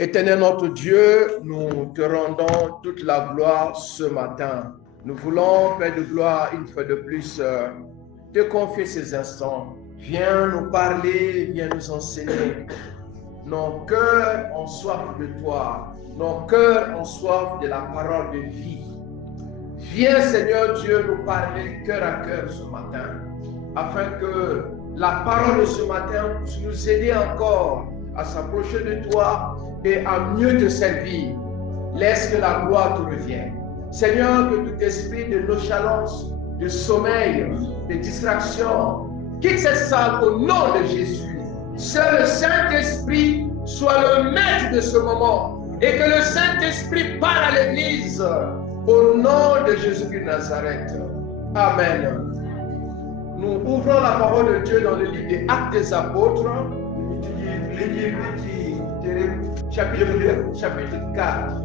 Éternel notre Dieu, nous te rendons toute la gloire ce matin. Nous voulons, Père de gloire, une fois de plus, te confier ces instants. Viens nous parler, viens nous enseigner. Nos cœurs ont soif de toi. Nos cœurs ont soif de la parole de vie. Viens, Seigneur Dieu, nous parler cœur à cœur ce matin, afin que la parole de ce matin puisse nous aider encore à s'approcher de toi et à mieux te servir. Laisse que la gloire te revienne. Seigneur, que tout esprit de nonchalance, de sommeil, de distraction, quitte cette salle au nom de Jésus. Seul le Saint-Esprit soit le maître de ce moment et que le Saint-Esprit parle à l'Église au nom de Jésus-Christ de Nazareth. Amen. Nous ouvrons la parole de Dieu dans le livre des Actes des Apôtres, chapitre 4.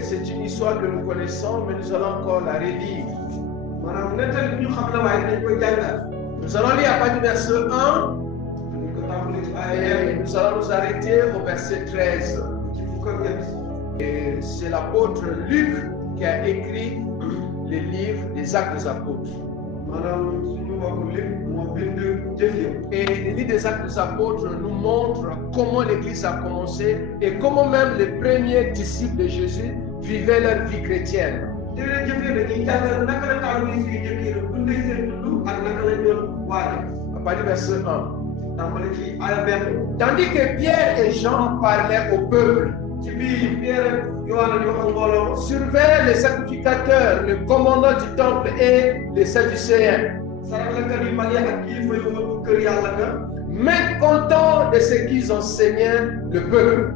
C'est une histoire que nous connaissons, mais nous allons encore la relire. Nous allons lire à partir du verset 1 et nous allons nous arrêter au verset 13. Et c'est l'apôtre Luc qui a écrit le livre des Actes des Apôtres. Et le livre des Actes des Apôtres nous montre comment l'Église a commencé et comment même les premiers disciples de Jésus vivaient leur vie chrétienne. À partir du verset 1. Tandis que Pierre et Jean parlaient au peuple, surveillent les sacrificateurs, le commandant du temple et les sadducéens. Mécontents de ce qu'ils enseignaient le peuple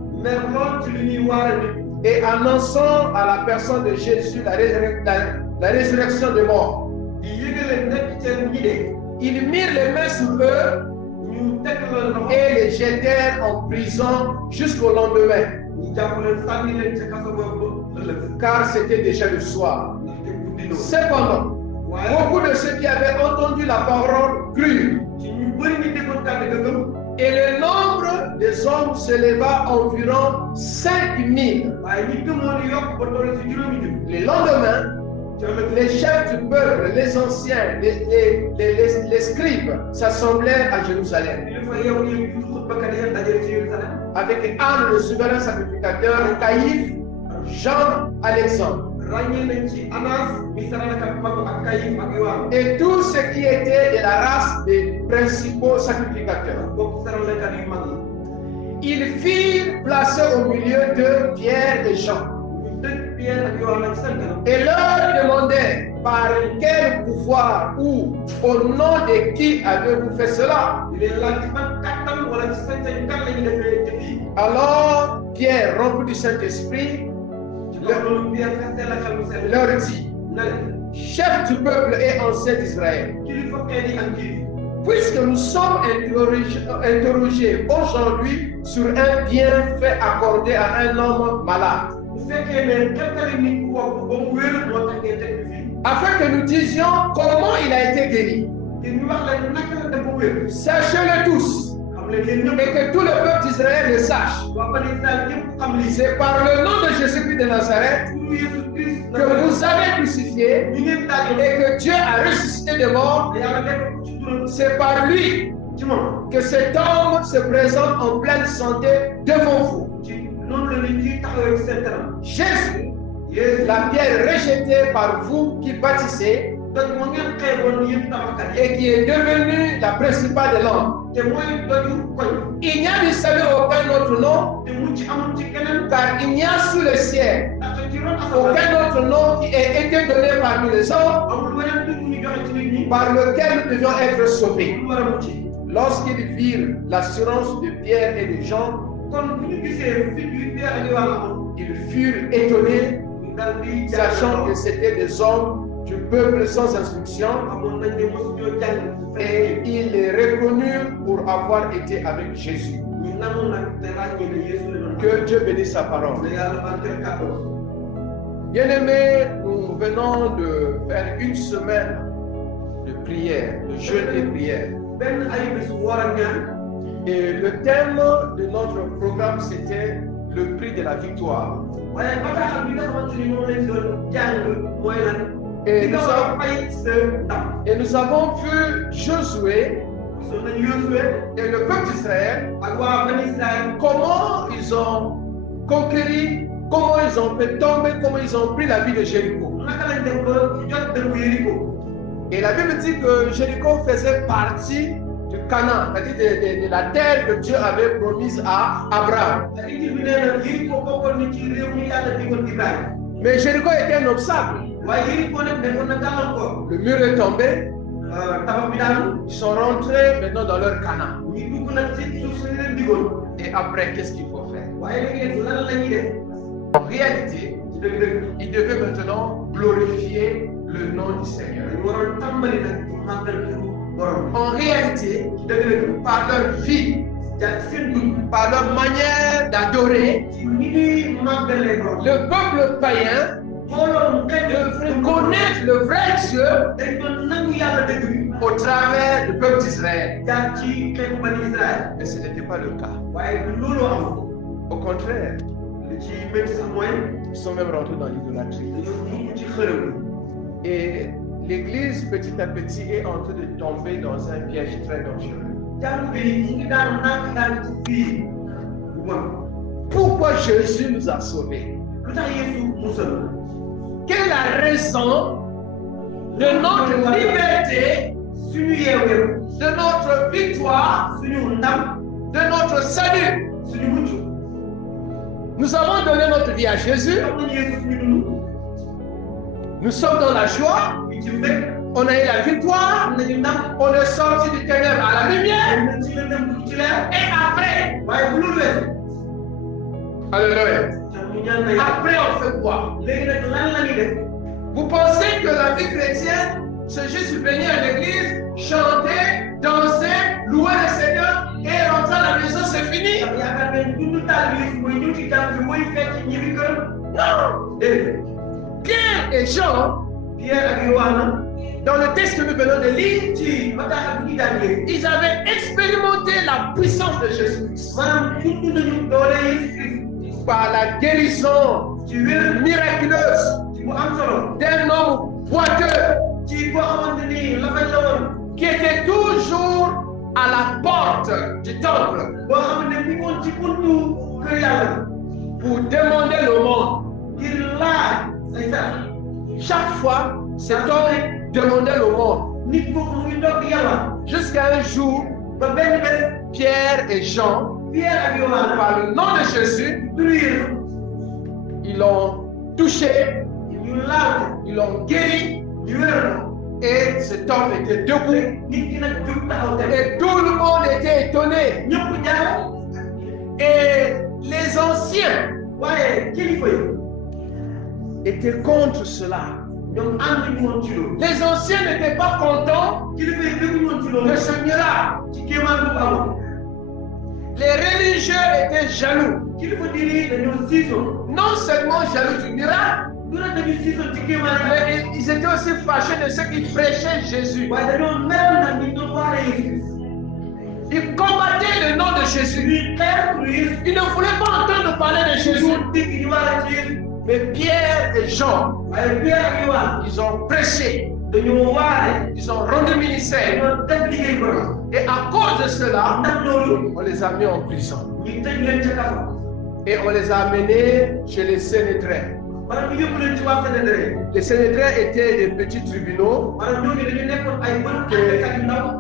et annonçant à la personne de Jésus la résurrection des morts. Ils mirent les mains sur eux et les jetèrent en prison jusqu'au lendemain, car c'était déjà le soir. Cependant, beaucoup de ceux qui avaient entendu la parole crurent, et le nombre des hommes s'éleva environ 5000. Le lendemain, les chefs du peuple, les anciens, les scribes s'assemblèrent à Jérusalem avec Anne le souverain sacrificateur, Caïphe, Jean, Alexandre et tous ceux qui étaient de la race des principaux sacrificateurs. Ils firent placer au milieu de Pierre et Jean et leur demandèrent par quel pouvoir ou au nom de qui avez-vous fait cela? Alors Pierre, rempli du Saint-Esprit, leur dit: chef du peuple et ancien d'Israël, puisque nous sommes interrogés aujourd'hui sur un bienfait accordé à un homme malade, afin que nous disions comment il a été guéri, sachez-le tous, et que tout le peuple d'Israël le sache. C'est par le nom de Jésus-Christ de Nazareth que vous avez crucifié et que Dieu a ressuscité de mort. C'est par lui que cet homme se présente en pleine santé devant vous. Jésus, la pierre rejetée par vous qui bâtissez et qui est devenue la principale de l'homme. Il n'y a du salut aucun autre nom, car il n'y a sous le ciel aucun autre nom qui ait été donné parmi les hommes par lequel nous devions être sauvés. Lorsqu'ils virent l'assurance de Pierre et de Jean, ils furent étonnés, sachant que c'était des hommes du peuple sans instruction, et ils les reconnurent pour avoir été avec Jésus. Que Dieu bénisse sa parole. Bien-aimés, nous venons de faire une semaine de prière, de jeûne et prière. Et le thème de notre programme, c'était le prix de la victoire. Et nous avons vu Josué et le peuple d'Israël, comment ils ont conquéri, comment ils ont fait tomber, comment ils ont pris la ville de Jéricho. Et la Bible dit que Jéricho faisait partie du Canaan, c'est-à-dire de la terre que Dieu avait promise à Abraham. Mais Jéricho était un obstacle. Le mur est tombé. Ils sont rentrés maintenant dans leur Canaan. Et après, qu'est-ce qu'il faut faire? En réalité, ils devaient maintenant glorifier le nom du Seigneur. En réalité, par leur vie, par leur manière d'adorer, le peuple païen devrait connaître le vrai Dieu au travers du peuple d'Israël. Mais ce n'était pas le cas. Au contraire, ils sont même rentrés dans l'idolâtrie. Et l'Église, petit à petit, est en train de tomber dans un piège très dangereux. Pourquoi Jésus nous a sauvés? Quelle est la raison de notre liberté, de notre victoire, de notre salut? Nous avons donné notre vie à Jésus. Nous sommes dans la joie. On a eu la victoire. On est sorti du ténèbre à la lumière. Et après, alléluia. Après, on fait quoi? Vous pensez que la vie chrétienne, c'est juste venir à l'église, chanter, danser, louer le Seigneur et rentrer à la maison, c'est fini? Non! Pierre et Jean, dans le texte que nous venons de lire, ils avaient expérimenté la puissance de Jésus-Christ par la guérison miraculeuse d'un homme boiteux qui était toujours à la porte du temple pour demander l'aumône. Chaque fois, cet homme demandait l'aumône. Jusqu'à un jour, Pierre et Jean, par le nom de Jésus, ils l'ont touché, ils l'ont guéri, et cet homme était debout, et tout le monde était étonné. Et les anciens étaient contre cela. Les anciens n'étaient pas contents de ce miracle. Les religieux étaient jaloux. Non seulement jaloux du miracle, mais ils étaient aussi fâchés de ceux qui prêchaient Jésus. Ils combattaient le nom de Jésus. Ils ne voulaient pas entendre parler de Jésus. Mais Pierre et Jean, ils ont prêché, ils ont rendu ministère. Et à cause de cela, on les a mis en prison. Et on les a amenés chez les Sénédrins. Les Sénédrins étaient des petits tribunaux que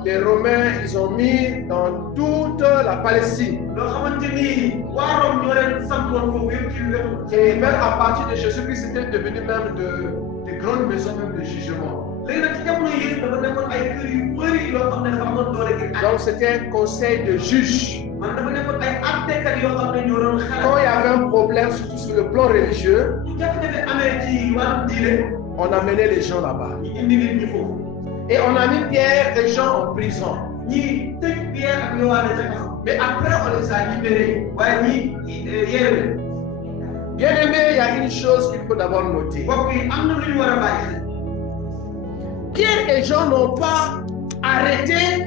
les Romains ils ont mis dans toute la Palestine. Et même à partir de Jésus-Christ, c'était devenu même de grandes maisons même de jugement. Donc c'était un conseil de juges. Quand il y avait un problème, surtout sur le plan religieux, on amenait les gens là-bas. Et on a mis Pierre et Jean en prison. Mais après, on les a libérés. Bien aimé, il y a une chose qu'il faut d'abord noter. Pierre et Jean n'ont pas arrêté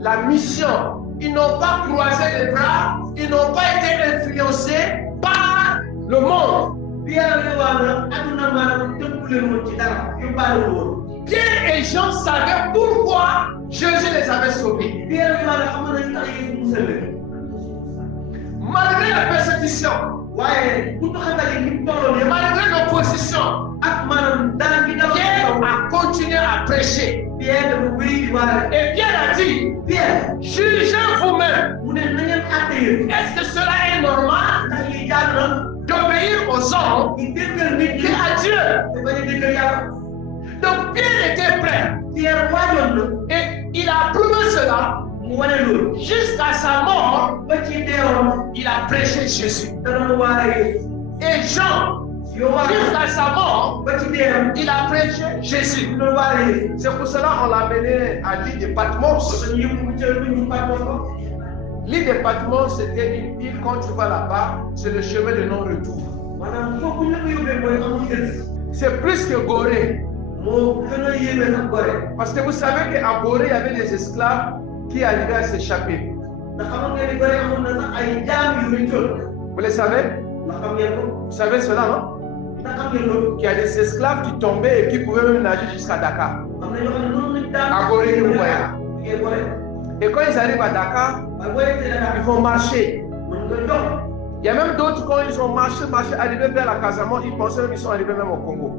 la mission ils n'ont pas croisé les bras, ils n'ont pas été influencés par le monde. Pierre et Jean savaient pourquoi Jésus les avait sauvés. Malgré la persécution, malgré l'opposition, Pierre a continué à prêcher. Et Pierre a dit, jugez vous-même. Est-ce que cela est normal d'obéir aux hommes et à Dieu? Donc Pierre était prêt. Et il a prouvé cela. Jusqu'à sa mort, il a prêché Jésus. Et Jean, jusqu'à sa mort, il a prêché Jésus. C'est pour cela qu'on l'a amené à l'île de Patmos. L'île de Patmos, c'était une île, quand tu vas là-bas, c'est le chemin de non-retour. C'est plus que Gorée. Parce que vous savez qu'à Gorée, il y avait des esclaves qui arrivaient à s'échapper. Vous le savez? Vous savez cela, non? Qu'il y a des esclaves qui tombaient et qui pouvaient même nager jusqu'à Dakar. À Gorée, vous voyez. Et quand ils arrivent à Dakar, ils vont marcher. Il y a même d'autres, quand ils ont marché, arrivés vers la Casamance, ils pensaient qu'ils sont arrivés même au Congo.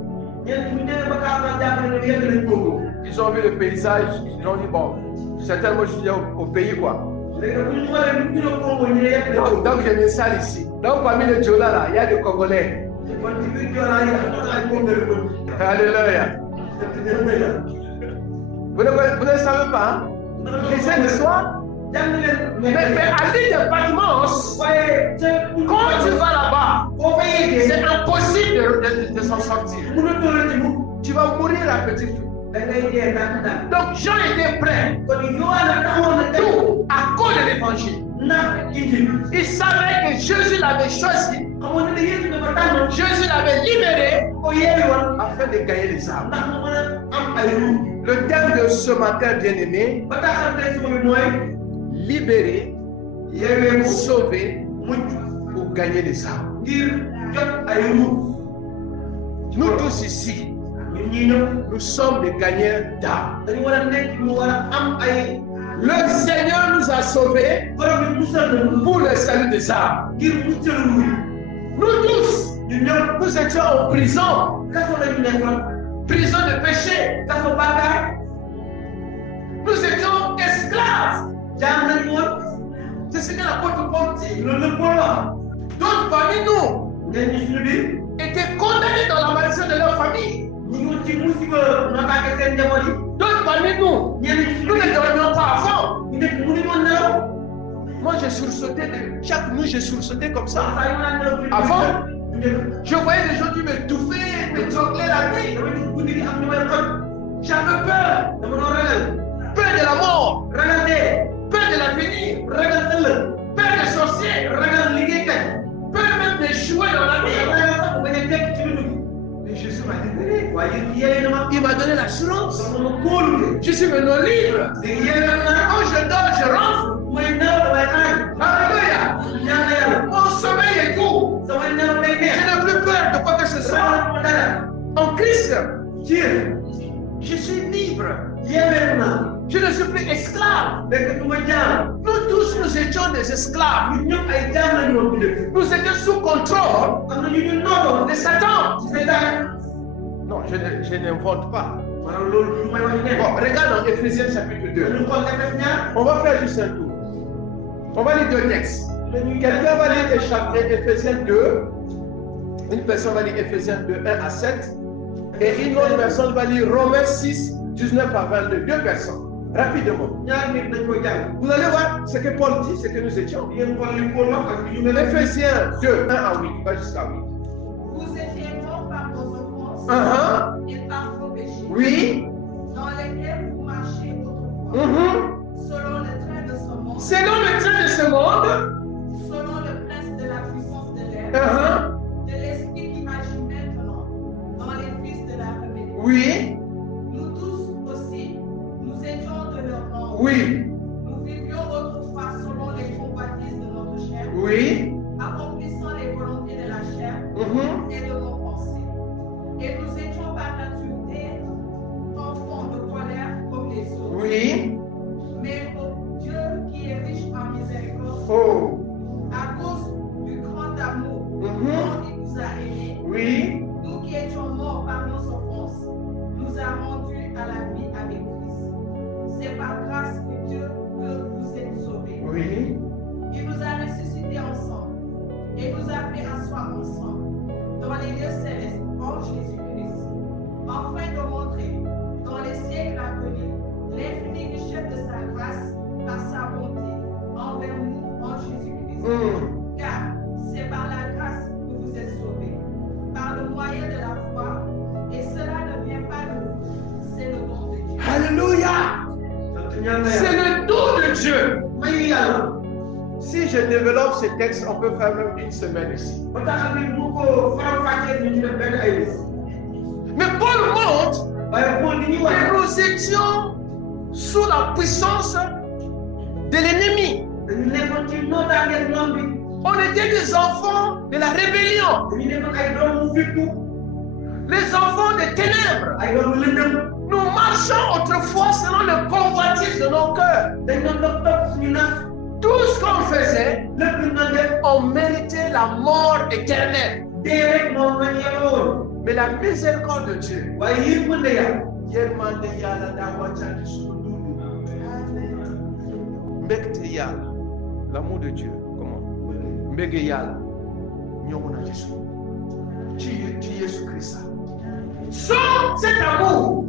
Ils ont vu le paysage, ils ont dit, bon, certainement je suis au pays, quoi. Donc je m'installe ici. Donc parmi les Djola là, il y a des Congolais. Alléluia. Vous ne savez pas, hein? Lisez l'histoire. Mais à l'île de Patmos, quand tu vas là-bas, c'est impossible de s'en sortir. Tu vas mourir à petit feu. Donc Jean était prêt tout à cause de l'évangile. Il savait que Jésus l'avait choisi, Jésus l'avait libéré afin de gagner les âmes. Le thème de ce matin, bien-aimé, libérer, sauver pour gagner les âmes. Nous tous ici, nous sommes des gagnants d'âmes. Le Seigneur nous a sauvés pour le salut des âmes. Nous tous, nous étions en prison. Prison de péché. Nous étions esclaves. C'est ce que l'apôtre Paul dit. D'autres parmi nous étaient condamnés dans la malédiction de leur famille. D'autres parmi nous ne dormions pas avant. Moi, j'ai sursauté, chaque nuit, j'ai sursauté comme ça. Avant, je voyais les gens qui m'étouffaient, m'étranglaient la nuit. J'avais peur. Peur de la mort. Peur de l'avenir. Peur des sorciers. Peur même d'échouer dans la vie. Mais Jésus m'a libéré. Il m'a donné l'assurance. Je suis maintenant libre. Quand je dors, je rentre. Alléluia. Mon sommeil est court. Je n'ai plus peur de quoi que ce soit. En Christ, je suis libre. Je ne suis plus esclave. Nous tous, nous étions des esclaves. Nous étions sous contrôle de Satan. Non, je n'invente pas. Bon, regarde dans Ephésiens chapitre 2. On va faire juste un tour. On va lire deux textes. Quelqu'un va lire Ephésiens 2. Une personne va lire Ephésiens 2, 1 à 7. Et une autre personne va lire Romains 6, 19 à 22. Deux personnes. Rapidement. Vous allez voir ce que Paul dit, ce que nous étions. Ephésiens 2, 1 à 8. Pas jusqu'à 8. Vous étiez morts par vos offenses et par vos péchés, Oui. dans lesquels vous marchiez autrefois, selon le train de ce monde, Selon le train de ce monde, selon le prince de la puissance de l'air, de l'esprit qui agit maintenant dans les fils de la rebellion. Oui. Nous tous aussi, nous étions de leur nombre. Oui. Nous vivions autrefois Oui. Nous qui étions morts par nos offenses, nous a rendus à la vie avec Christ. C'est par grâce de Dieu que vous êtes sauvés. Oui. Il nous a ressuscités ensemble et nous a fait asseoir ensemble dans les lieux célestes en Jésus-Christ, afin de montrer dans les siècles à venir l'infinie richesse de sa grâce par sa bonté envers nous en Jésus-Christ. Car c'est par la grâce que vous êtes sauvés, par le moyen de la foi, et cela ne vient pas de vous, c'est le don de Dieu. Alléluia. C'est le don de Dieu. Si je développe ce texte, on peut faire même une semaine ici. Mais Paul montre que nous étions sous la puissance de l'ennemi. On était des enfants de la rébellion, les enfants des ténèbres. Nous marchons autrefois selon le convoitise de nos cœurs. Tout ce qu'on faisait, on méritait la mort éternelle. Mais la miséricorde de Dieu, l'amour de Dieu, comment? Jésus-Christ. Sans cet amour,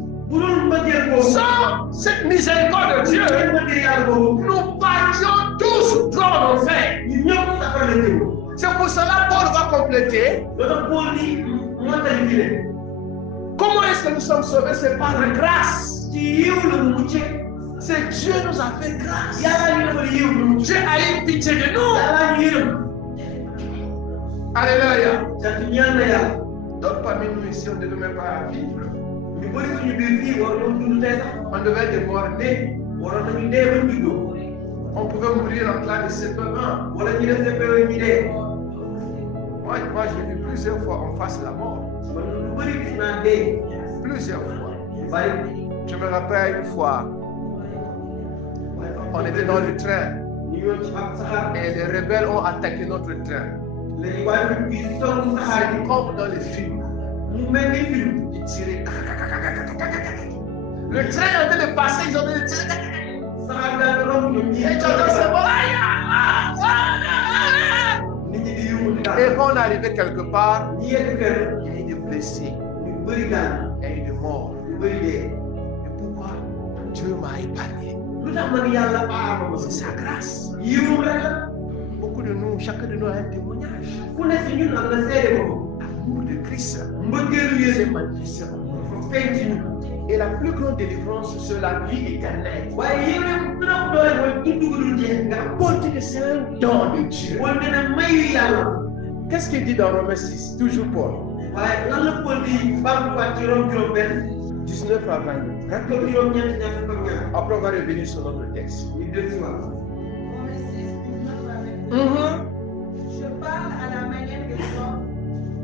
sans cette miséricorde de Dieu, nous partions tous droit en enfer. C'est pour cela que Paul va compléter. Comment est-ce que nous sommes sauvés? C'est par la grâce. C'est Dieu nous a fait grâce. Dieu a eu pitié de nous. Alléluia. D'autres parmi nous ici, on ne devait même pas vivre. On devait être mort-né. On pouvait mourir en classe de 7 ans. Moi, j'ai vu plusieurs fois on fasse la mort. Plusieurs fois. Je me rappelle une fois, on était dans le train et les rebelles ont attaqué notre train. Comme dans les films. Ils tiraient. Le train est en train de passer, ils ont en train de tirer. Et quand on arrivait quelque part, il y a eu des blessés, il y a eu des morts. Et pourquoi? Dieu m'a épargné. C'est sa grâce. Beaucoup de nous, chacun de nous a un témoignage. L'amour de Christ s'est manifesté en nous. Et la plus grande délivrance, c'est la vie éternelle. Paul dit que c'est un don de Dieu. Qu'est-ce qu'il dit dans Romains 6? Toujours Paul. 19 à 22. Après, on va revenir sur notre texte. Je parle à la manière des hommes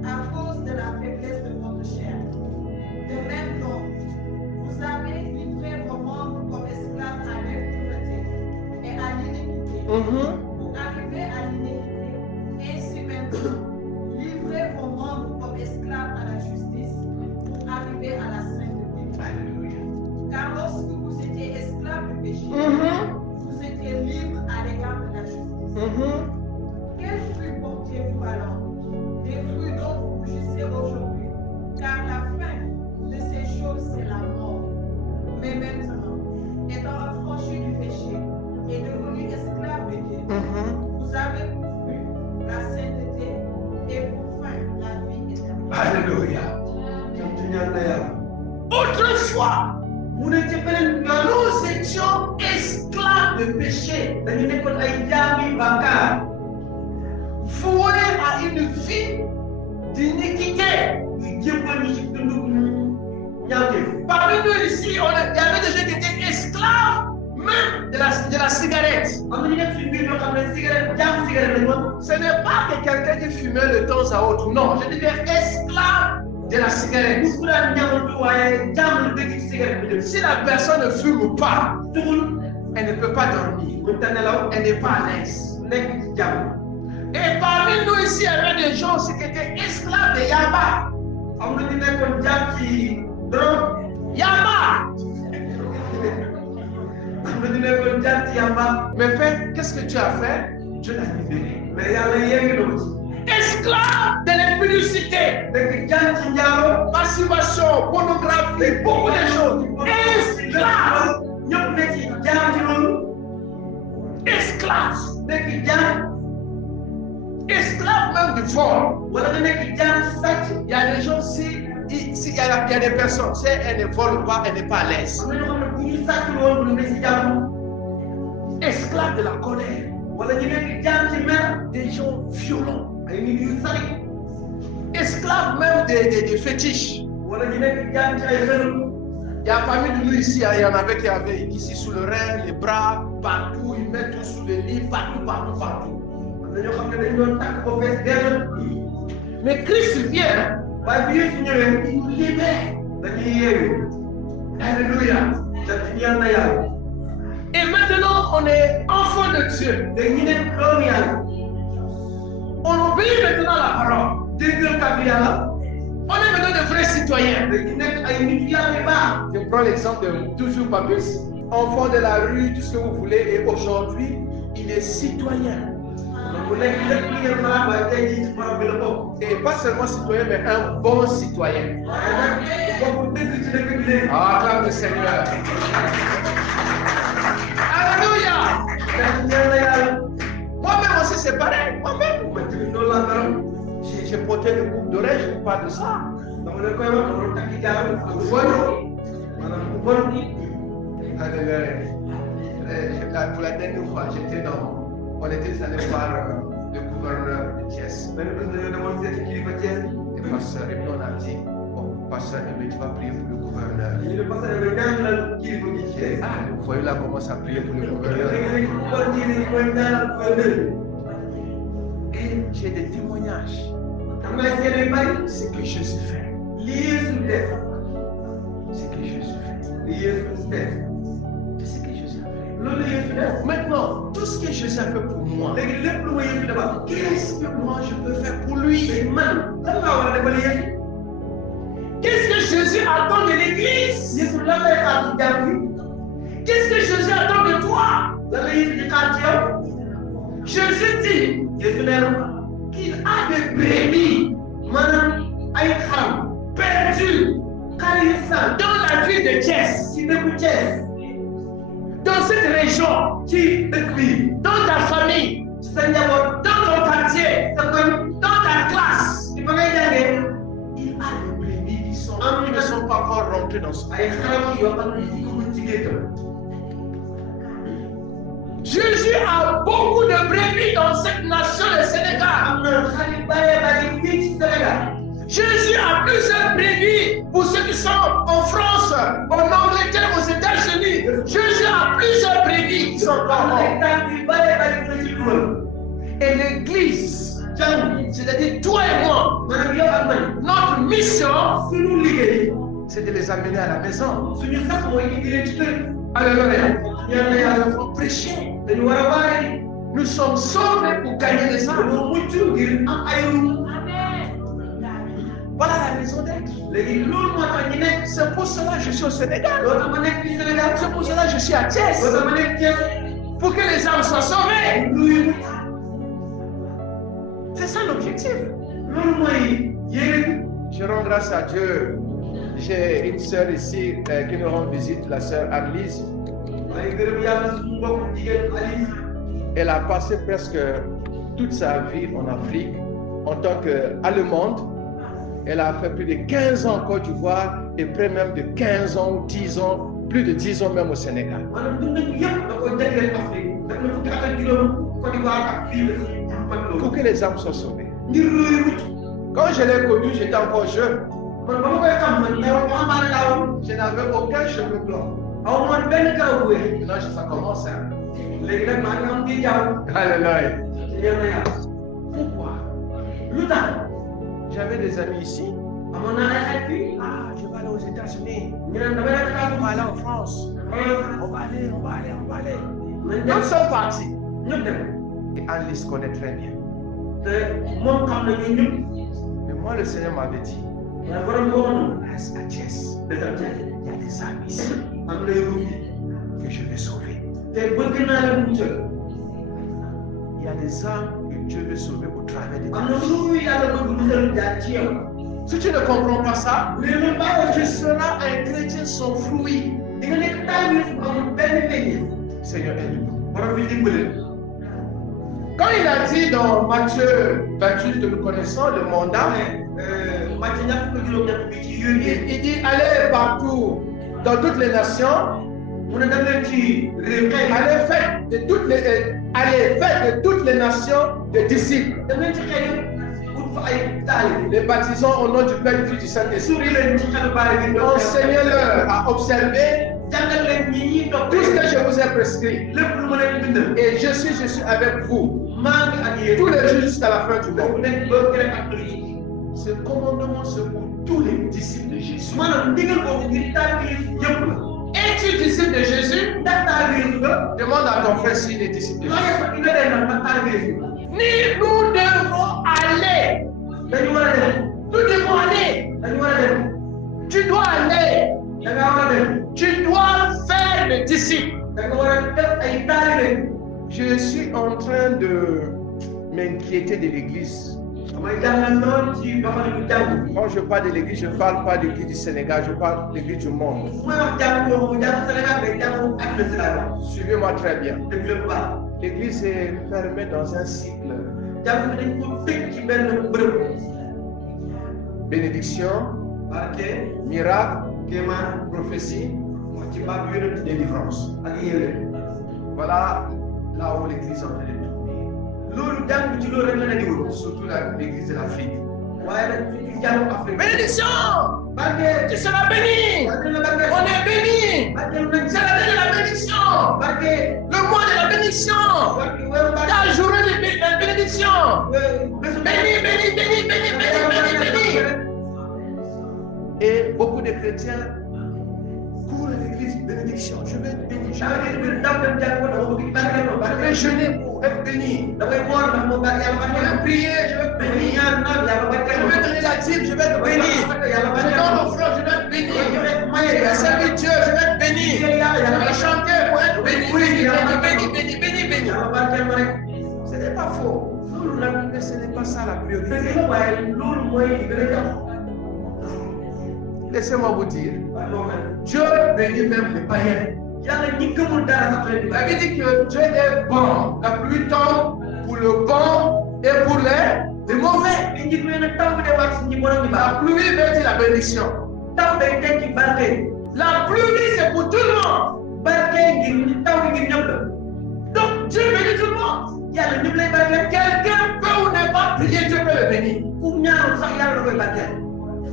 à cause de la faiblesse de votre chair. De même donc, vous avez livré vos membres comme esclaves à l'impureté et à l'iniquité pour arriver à l'iniquité. Ainsi maintenant, livrez vos membres comme esclaves à la justice pour arriver à la sainteté. Car lorsque vous étiez esclaves du péché, vous étiez libres à l'égard de la justice. Quels fruits portez-vous alors? Des fruits dont vous rougissez aujourd'hui, car la fin de ces choses, c'est la mort. Mais maintenant, étant affranchis du péché et devenus esclaves de Dieu, vous avez pour fruit la sainteté et pour fin la vie éternelle. Alléluia. Autrefois, nous étions esclaves de péché. Voués à une vie d'iniquité. Parmi nous ici, il y avait des gens qui étaient esclaves même de la cigarette. Ce n'est pas que quelqu'un qui fumait de temps à autre. Non, je dis esclave de la cigarette. Si la personne ne fume pas, elle ne peut pas dormir. Elle n'est pas à l'aise. Et parmi nous ici, il y avait des gens aussi qui étaient esclaves de Yaba. nekkoon jàpp ci drogue. Yamba. am na ñu nekkoon jàpp ci yamba. Mais Père, qu'est-ce que tu as fait? Dieu l'a libéré. Mais yàlla yéegi na ko ci. Esclave de l'impudicité, nekk jàpp ci njaalo. masturbation, pornographie, beaucoup de choses. Esclave. ñëpp nekk ci jaam ci loolu. Esclave. nekk jaam. Esclave même du vol. wala nga nekk jaam ci sàcc. Il y a des gens, il y a des personnes, si elles ne volent pas, elles n'est pas à l'aise. am na ñoo xam ne bu ñuy sàcc woon ñu ne ci jàmm. Esclave de la colère. wala ñu nekk jaam ci mer. Des gens violents. ay nit yu sari. Esclave même des fétiches. wala ñu nekk jaam ci ay xërëm. Il y a parmi nous ici, il y en avait qui avaient ici sous le rein, les bras, partout, ils mettent tout sous les lits, partout. am na ñoo xam ne dañu doon takk ba fees dell. Mais Christ vient, waaye bi Yeesu ñëwee. il nous libère. dañuy yeewu. Alléluia. te ñaan na yàlla. Et maintenant, on est enfant de Dieu. léegi ñu nekk doomu yàlla. On obéit maintenant la parole. déggal kàddu yàlla. On est maintenant de vrais citoyens. léegi nekk ay nit yàlla yu baax. Je prends l'exemple de toujours Papus, enfant de la rue, tout ce que vous voulez, et aujourd'hui, il est citoyen. bu nekk lépp li ngeen mën a waaye tey jii ci barab bi la bokk. Et pas seulement citoyen, mais un bon citoyen. waaye nag bokk dëgg ci dëkk bi léegi. Acclame le Seigneur. Alléluia. te ñaan na yàlla. Moi-même aussi, c'est pareil. Moi-même. man tamit noonu laa meloon. J'ai porté une coupe d'oreille, je vous parle de ça. dama leen koy wax dama doon takki jaaram. Voilà. maanaam bu bon. Alléluia. Pour la dernière fois, on était allé voir le gouverneur de Thiès. benn bés dañoo demoon seeti kilifa Thiès. Et pasteur, et puis on a dit, oh, pasteur, tu vas prier pour le gouverneur. ñu ne parce que dañoo ñaanal kilifa gi Thiès. Ah, vous voyez là comment ça prier pour le gouverneur. léegi bu bon kii dañu koy ñaanal gouverneur. Et j'ai des témoignages. am na ay seede yu bari. Ce que Jésus fait. li Yeesu def. Ce que Jésus fait. li Yeesu def. C'est ce que Jésus a fait. loolu la Yeesu def. Maintenant, tout ce que Jésus a fait pour moi, léegi lépp lu ma Yeesu defal. qu'est-ce que moi je peux faire pour lui? léegi man lan laa war a defal Yeesu. Qu'est-ce que Jésus attend de l'église? Yeesu lan lay xaar ci jàmm bi. Qu'est-ce que Jésus attend de toi? lan la Yeesu di xaar ci yow. Jésus dit Yeesu nee na qu'il a des brebis maanaam ay xaram. perdues xar yu san. dans la ville de Thiès, ci dëkku Thiès. dans cette région, ci dëkk bi. dans ta famille, ci sa njaboot. dans ton quartier, sa koñ. dans ta classe. ci fa ngay jàngee. Il a des brebis qui ne sont pas encore rentrées dans son ay xaram yoo xam ne ñu ko ci géttam. Jésus a beaucoup de brebis dans cette nation, le Sénégal. am na xar yu bari fii ci Sénégal. Jésus a plusieurs brebis pour ceux qui sont en France, en Angleterre, aux États-Unis. Jésus a plusieurs brebis qui sont am na encore. ay tànk yu bari ci dugal. Et l'église, jàng. c'est-à-dire toi et moi, maanaam yow ak man. notre mission, suñu liggéey. c'est de les amener à la maison. suñu sax mooy indi leen ci kër. Alléluia. ñaan na yàlla. Nous devons prêcher. dañu war a waare. Nous sommes sauvés pour gagner les âmes. dañoo mucc ngir am ay ru. Voilà la raison d'être. léegi loolu moo tax ñu nekk. C'est pour cela que je suis au Sénégal. loolu tax ma nekk fii Sénégal. C'est pour cela que je suis à Thiès. loolu tax ma nekk Thiès. Pour que les âmes soient sauvées. luy. C'est ça l'objectif. loolu mooy yéen. Je rends grâce à Dieu. J'ai une sœur ici qui nous rend visite, la sœur Annelise. maa ngi gërëm yàlla suñu mbokku jigéen Alice. Elle a passé presque toute sa vie en Afrique en tant qu'allemande. Elle a fait plus de 15 ans en Côte d'Ivoire et près même de 15 ans ou 10 ans, plus de 10 ans même au Sénégal. maanaam dund nañu yëpp da koy jagleel Afrique. def na fukki at ak juróom Côte d'Ivoire ak fii la si Pour que les âmes soient sauvées. ngir luy mucc. Quand je l'ai connu, j'étais encore jeune. man ba ma koy xam man yow waxambaane laa woon. Je n'avais aucun cheveu blanc. aw ma benn karaw bu weex. Maintenant, ça commence. Hein? léegi nag maa ngi am kii jaww. Alléluia. yéen a yàlla. Pourquoi? lu tax. J'avais des amis ici. amoon naa ay xarit fii. Ah, je vais aller aux États-Unis. ñu ne damay def On va kàddu. aller en France. On va aller. nañ Nous dem sommes partis. ñëpp dem. Et Alice connaît très bien. te moom xam nañu ñëpp. Mais moi, le Seigneur m'avait dit, À Thiès, il y a des âmes ici que je vais sauver. Il y a des âmes que Dieu veut sauver au travers de ta vie. Si tu ne comprends pas ça, tu seras un chrétien sans fruit. Seigneur, aide-nous. Quand il a dit dans Matthieu 28 que nous connaissons le mandat, il dit allez partout dans toutes les nations, allez faites de toutes les nations des disciples, les baptisant au nom du Père, du Fils et du Saint-Esprit, enseignez-leur à observer tout ce que je vous ai prescrit. Et je suis avec vous tous les jours jusqu'à la fin du monde. Ce commandement, c'est pour tous les disciples de Jésus. Es-tu disciple de Jésus? Demande à ton frère s'il est disciple de Jésus. Nous devons aller. Nous devons aller. Tu dois aller. Tu dois faire des disciples. Je suis en train de m'inquiéter de l'église. Quand je parle de l'église, je ne parle pas de l'église du Sénégal, je parle de l'église du monde. Suivez-moi très bien. L'église est fermée dans un cycle. Bénédiction, miracle, prophétie, délivrance. Voilà là où l'église est en train de tourner. Surtout l'église de l'Afrique. Bénédiction! Tu seras béni! On est béni! C'est l'année de la bénédiction! Le mois de la bénédiction! La journée de la bénédiction! Béni, béni, béni, béni, béni, béni, béni! Et beaucoup de chrétiens courent à l'église, bénédiction. Je vais être béni. Je vais jeûner pour être béni. Je vais prier, je vais être béni. Je vais donner la dîme, je vais être béni. Je donne l'offrande, je vais être béni. Je vais servir Dieu, je vais être béni. Je vais chanter pour être béni. Béni, béni, béni, béni. Ce n'est pas faux. Mais ce n'est pas ça la priorité. Laissez-moi vous dire, Dieu bénit même les païens. La Bible dit que Dieu est bon. La pluie tombe pour le bon et pour les mauvais. La pluie veut dire la bénédiction. La pluie c'est pour tout le monde. Donc Dieu bénit tout le monde. Quelqu'un peut ou ne pas prier, Dieu peut le bénir.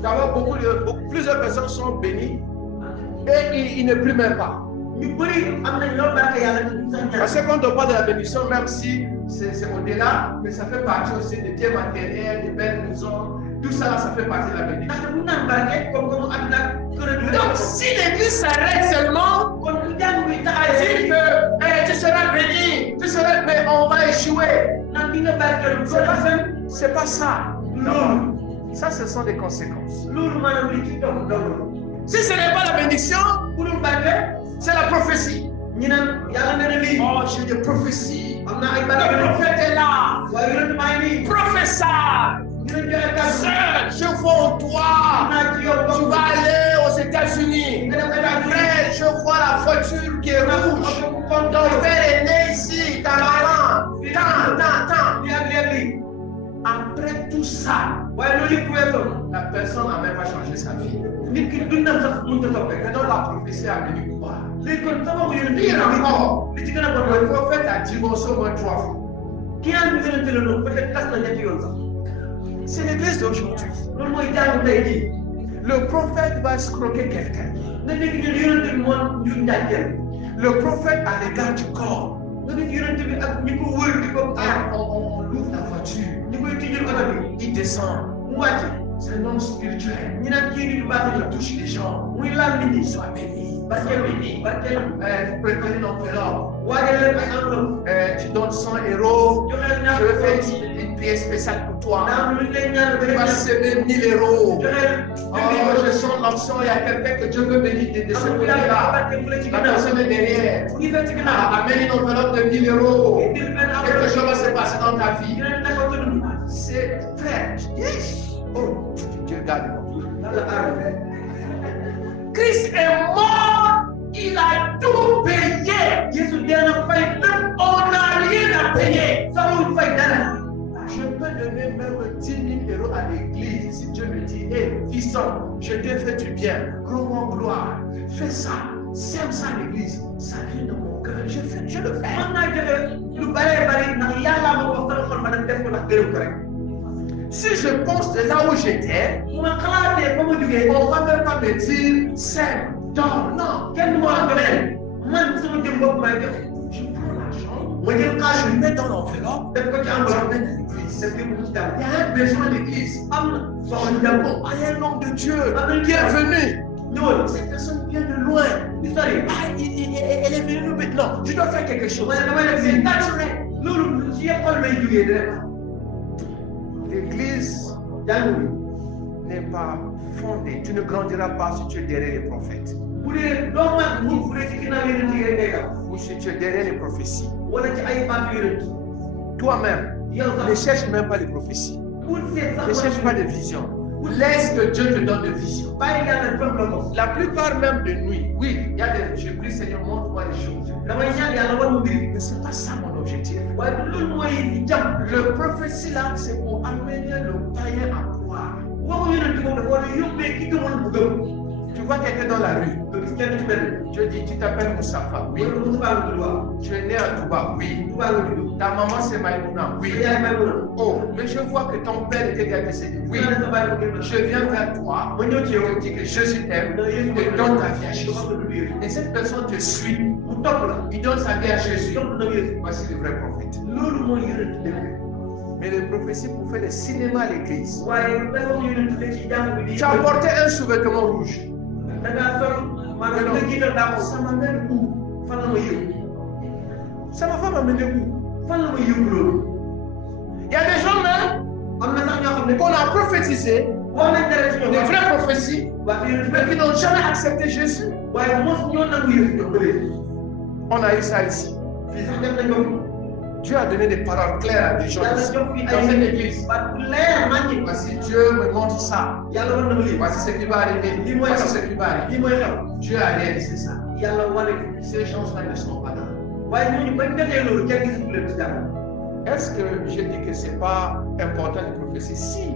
D'abord, plusieurs personnes sont bénies et ils ne prient même pas. Parce que quand on parle de la bénédiction, même si c'est au-delà, mais ça fait partie aussi des biens matériels, des belles maisons, tout ça, ça fait partie de la bénédiction. Donc, si l'église s'arrête seulement à dire que tu seras béni, mais on va échouer. C'est pas ça. Non. Ça, ce sont des conséquences. Si ce n'est pas la bénédiction, c'est la prophétie. Oh, j'ai des prophéties. Le prophète est là. Professeur, je vois en toi. Tu vas aller aux États-Unis. Après, je vois la voiture qui est rouge. Ton père est né ici. Ta maman. Tant. Après tout ça, la personne n'a même pas changé sa vie. Maintenant, la prophétie a venu quoi? Pire encore, le prophète a divorcé au moins 3 fois. C'est l'église d'aujourd'hui. Le prophète va escroquer quelqu'un. Le prophète à l'égard du corps. On ouvre la voiture. Il descend. C'est un homme spirituel. Il touche les gens. Sois béni. Préparez l'enveloppe. Tu donnes 100 €. Je vais faire une prière spéciale pour toi. naam lu ñu lay ñaan Tu vas semer 1000 €. Oh, je sens l'option, il y a quelqu'un que Dieu veut bénir de ce côté-là. La personne est derrière. Amène une enveloppe de 1000 €. Quelque chose va se passer dans ta vie. C'est frère. Oh, Dieu garde-moi. Christ est mort, il a tout payé. On n'a rien à payer. Je peux donner même 10 000 € à l'église si Dieu me dit, hé, fiston, je t'ai fait du bien, rends-moi gloire, fais ça, sème ça à l'église, ça vient de mon cœur, je le fais. Si je pense de là où j'étais, on ne va même pas me dire, sème, dors, non, quel moi même. Je prends l'argent, je le mets dans l'enveloppe, j'emmène à l'église. Il y a un besoin d'église. Il y a un homme de Dieu qui est venu. Non, cette personne vient de loin. Elle est venue maintenant. Je dois faire quelque chose. C'est naturel. L'église n'est pas fondée. Tu ne grandiras pas si tu es derrière les prophètes. Ou si tu es derrière les prophéties. Toi-même, ne cherche même pas les prophéties. Ne cherche pas de vision. Laisse que Dieu te donne de vision. La plupart même de nuit, oui, il y a des. Je prie, Seigneur, montre-moi les choses. Mais ce n'est pas ça mon objectif. Le prophétie là, c'est pour amener le païen à croire. Tu vois quelqu'un dans la rue. Dieu dit, tu t'appelles Moussafa. Oui. Tu es né à Touba. Oui. Ta maman c'est Maïmouna. Oui. Oh, mais je vois que ton père était déjà décédé. Oui. Je viens vers toi. Je te dis que Jésus t'aime et donne ta vie à Jésus. Et cette personne te suit. Il donne sa vie à Jésus. Voici le vrai prophète. Mais les prophéties pour faire le cinéma à l'église. Tu as apporté un sous-vêtement rouge. Ça m'amène où? Ça ne va pas m'amener où? Il y a des gens même qu'on a prophétisé, des vraies prophéties, mais qui n'ont jamais accepté Jésus. On a eu ça ici. Dieu a donné des paroles claires à des gens ici, dans cette église. Voici, Dieu me montre ça. Voici ce qui va arriver. Voici ce qui va arriver. Dieu a réalisé ça. Ces gens-là ne sont pas là. Est-ce que je dis que ce n'est pas important de prophétie? Si.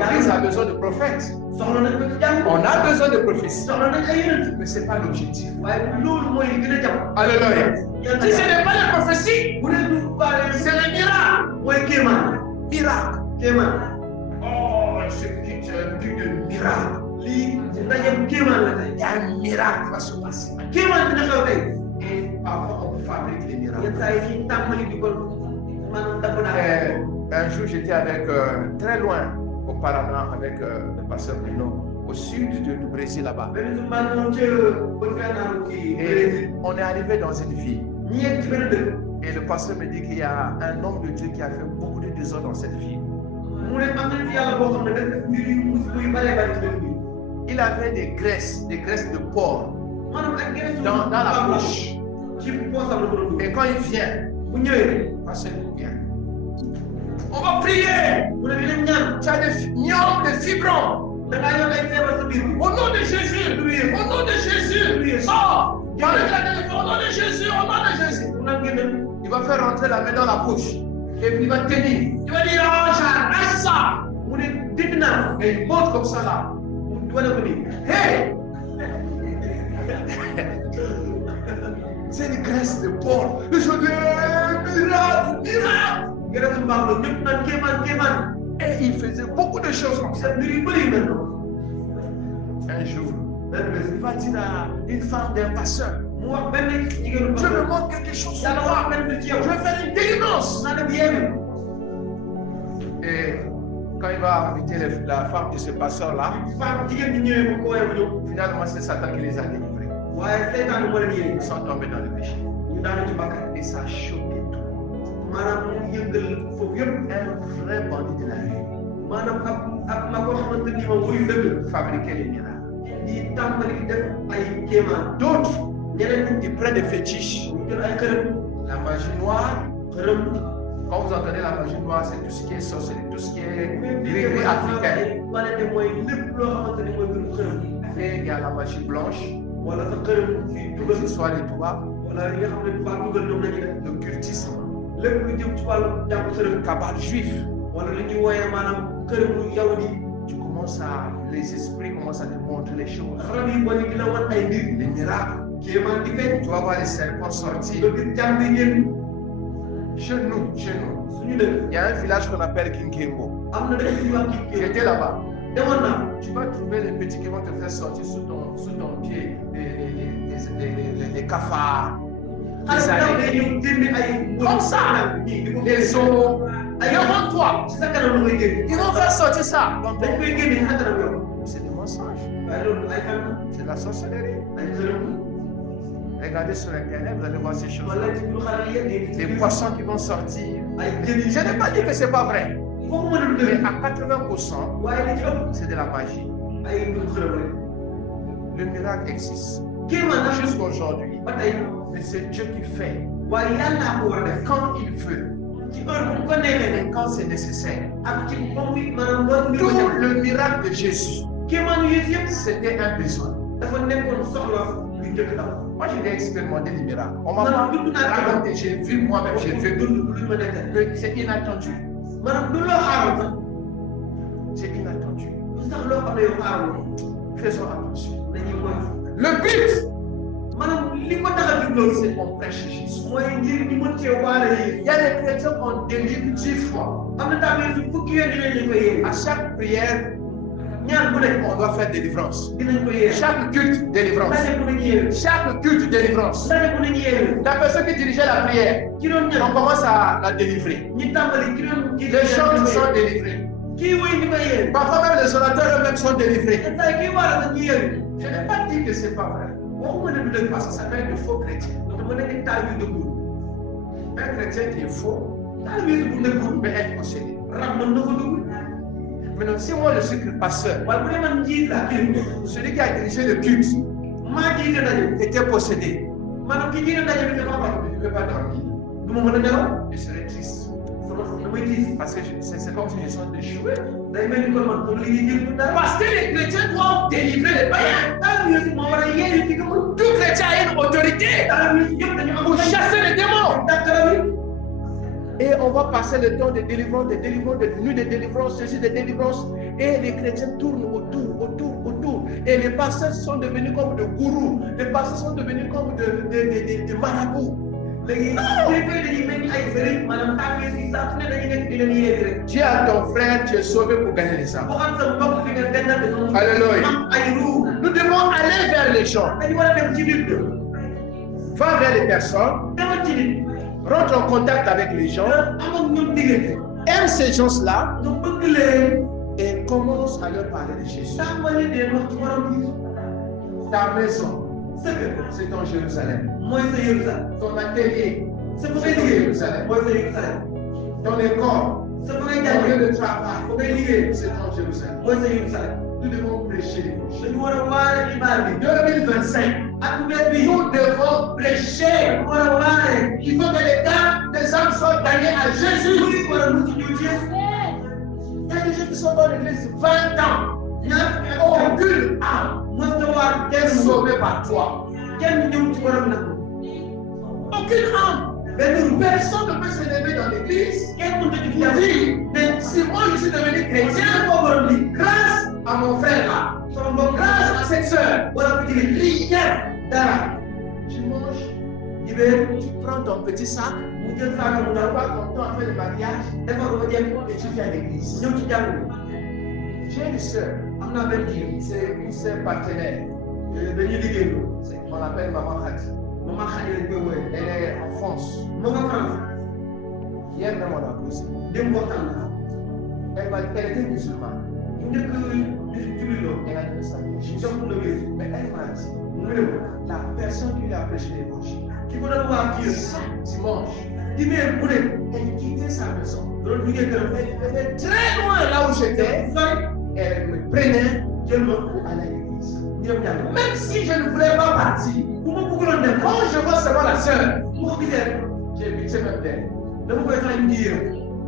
L'Église a besoin de prophètes. On a besoin de prophétie. Mais ce n'est pas l'objectif. Alléluia. Si ce n'est pas la prophétie, c'est le miracle. Miracle. Oh, c'est un truc de miracle. Il y a un miracle qui va se passer. Et parfois on fabrique les miracles. Un jour j'étais avec très loin auparavant avec le pasteur Bruno au sud du Brésil là-bas. Et on est arrivé dans une ville. Et le pasteur me dit qu'il y a un homme de Dieu qui a fait beaucoup de désordre dans cette ville. Il avait des graisses de porc dans la bouche. Et quand il vient, pasteur vient. On va prier. Tu as des nions, des fibrons. Au nom de Jésus. Au nom de Jésus. Oh, au nom de Jésus. Au nom de Jésus. Il va faire rentrer la main dans la bouche. Et puis il va tenir. Il va dire, oh, j'arrête ça. Et il monte comme ça là. Hey! C'est une graisse de porc. Je dis, miracle. Et il faisait beaucoup de choses comme ça. Un jour, il va dire à une femme d'un pasteur, je me montre quelque chose sur toi. Je vais faire une délivrance. Et quand il va inviter la femme de ce pasteur-là, finalement c'est Satan qui les a délivrés. Ils sont tombés dans le péché. Et ça a choqué tout le monde. maanaam mu yëngal foofu yëpp. Un vrai bandit de la rue. maanaam ab ma koo xamante ni moom muy dëgg. Fabriquer les miracles. di tàmbali def ay kéemaan. D'autres, ñeneen ils prennent des fétiches. ñu jël ay xërëm. La magie noire. xërëm. Quand vous entendez la magie noire, c'est tout ce qui est sorcellerie, tout ce qui est gris africain. wala ne mooy lépp loo xamante ni mooy mbirum xërëm. Et il y a la magie blanche, wala sa xërëm fii que dugal. ce soit les tubaab, wala li nga xam ne tubaab dugal ñoom la ñuy def. l'occultisme, lépp lu jëm ci wàllu jàpp xërëm. le cabale juif. wala li ñuy wooyee maanaam xërëmu yawut yi. Tu commences à, les esprits commencent à te montrer les choses, rab yi bon yi di la wan ay mbir. les miracles. kéemaan di feeñ. Tu vas voir les serpents sortir. nga gis jàmm yi génn. Chez nous, suñu dëkk. il y a un village qu'on appelle Kinkengo. am na dañuy wax kii J'étais là-bas. demoon naa. Tu vas trouver les petits qui vont te faire sortir sous ton pied les cafards, les xale araignées, bu ndaw génne ay. comme ça, les os. Devant toi, ci sa kanam la koy génne. ils vont faire sortir ça. dañ koy génne ci sa kanam yow. C'est des mensonges, waaye loolu ay fan. c'est de la sorcellerie. ay xërëm. Regardez sur Internet, vous allez voir ces choses. wala ci lu xale yéen Les poissons qui vont sortir. ay jën yi. Je n'ai pas dit que c'est pas vrai, foofu mën a mais dëgg. à 80%, waaye li ci ëpp c'est de la magie. ay mbirum xërëm rek. Le miracle existe kéemaan nag jusqu'à aujourd'hui, ba tey. mais c'est Dieu qui fait waaye yàlla ko war a def. quand il veut ci heure bu ko neexee et quand c'est nécessaire. ak ci moom mi maanaam loolu Tout mbir mi. le miracle de Jésus, kéemaan yooyu yëpp c'était un besoin. dafa nekkoon soxla lu njëkk daw. Moi, j'ai expérimenté des miracles. On m'a maanaam dund naa ko. raconté, j'ai vu moi-même, j'ai vu dund lu ma nekkal. que c'est inattendu. maanaam du loo xaaroon sax. C'est inattendu. du sax loo xam ne yow xaaroon. Faisons attention. dañuy moytu. Le but, maanaam li ko tax a jug loolu c'est qu'on prêche Jésus. mooy ngir ñu mën cee waare yi. Il y a des chrétiens qu'on délivre 10 fois. am na tamit su fukki yoon dinañ ko yéene. À chaque prière, ñaan bu nekk on doit faire délivrance. dinañ ko yéene. Chaque culte, délivrance. ndaje bu nañu yéene. Chaque culte, délivrance. ndaje bu nañu yéene. La personne qui dirigeait la prière, ki doon on ñaan. commence à la délivrer. ñi tàmbali ki doon. Les gens sont délivrés. kii woy ñu ko yéene. Parfois même les orateurs eux-mêmes sont délivrés. te saa kii war a sax ñu yéene. Je n'ai pas dit que c'est pas vrai. waxuma ne du dëgg Parce que ça peut être de faux chrétiens. te mën na nekk taal yu dëggul. Un chrétien qui est faux, taal yu dëggul peut être possédé. rab mën na ko dugg. Maintenant, si moi je suis que pasteur, waaye bu dee man njiit laa kii celui qui a dirigé le culte maa jiite ndaje. était possédé. maanaam ki jiite ndaje bi dafa xam. Je ne peux pas dormir. du ma mën a nelaw. Je serai triste. sama damay tiis. Parce que c'est comme si je suis d'échouer. day mel ni kon man comme li ñuy jël dara. Parce que les chrétiens doivent délivrer les païens. taal yu moo war a yéene ci gëmul. Tout chrétien a une autorité taal yu yëpp dañu am. pour chasser les démons. dàqara bi. Et on va passer le temps de délivrance, de délivrance, de nuit de délivrance, ceci de délivrance. Et les chrétiens tournent autour. Et les pasteurs sont devenus comme de gourous. Les pasteurs sont devenus comme de marabouts. léegi kilifa yi dañuy mel ni ay sëriñ maanaam taal yu si saa su ne dañuy nekk di leen yéene rek. Dis à ton frère, tu es sauvé pour gagner les âmes. boo xam sa mbokk fi nga dendal de noonu. Alléluia. am ay ruu. Nous devons aller vers les gens. dañu war a dem ci nit. Va vers les personnes. demal ci nit. Rentre en contact avec les gens. am ak ñoom diggante. Aime ces gens-là. nga bëgg leen. Et commence à leur parler de Jésus. tàmbali leen wax ci borom bi. Ta maison, sa kër. c'est ton Jérusalem. mooy sa Yerusalem. Ton atelier, sa fa c'est ngay ton liggéey. Jérusalem. mooy sa Yerusalem. Ton école, sa fa ngay ton lieu jàngee. de travail, fa ngay liggéey. c'est ton Jérusalem. mooy sa Yerusalem. Nous devons prêcher l'évangile. dañu war a waare xibaar bi. 2025, ak mbir bi. nous devons prêcher. dañu war a waare. Il faut que les gars, les âmes soient gagnés à Jésus. ñu war a mucc ñu ci. Il y a des gens qui sont dans l'église 20 ans. ñaar Aucune âme mos na waar est sauvée par toi. kenn ñëw ci borom nag. Aucune âme. benn Personne ne peut se lever dans l'église kenn mënut a pour jug dire, mais si moi je suis devenu chrétien, moo borom bi. grâce à mon frère là, sama mbokk grâce à cette soeur, wala bu jigéen rien. dara. Tu manges, jibee tu prends ton petit sac, mu jël saaka mu tu ndaw vas ton temps à faire le mariage defar ko ba jeex et tu viens à l'église. ñëw ci jàng bi. J'ai une soeur, am naa benn jigéen. c'est une soeur partenaire. dañuy liggéey. On l'appelle Maman Khadi. maman xale lañ koy wooye. Elle est en France. moo nga France. Hier même on a causé. démb waxtaan na. Elle était musulmane. bu njëkk julli loo. Elle a donné sa vie. jox ko lëgëy. Mais elle m'a dit, mu ne ko. la personne qui lui a prêché l'évangile, ki ko doon waa kii. dimanche, dimanche bu nekk elle quittait sa maison. loolu liggéey këram Elle était très loin là où j'étais. Elle me prenait jël ma pour aller à l'église. ñu dem jàng Même si je ne voulais pas partir, bu ma bëggoon dem quand je vois seulement la sœur, bu ko gisee rek j'ai évité même d'elle. dama koy sax ndiir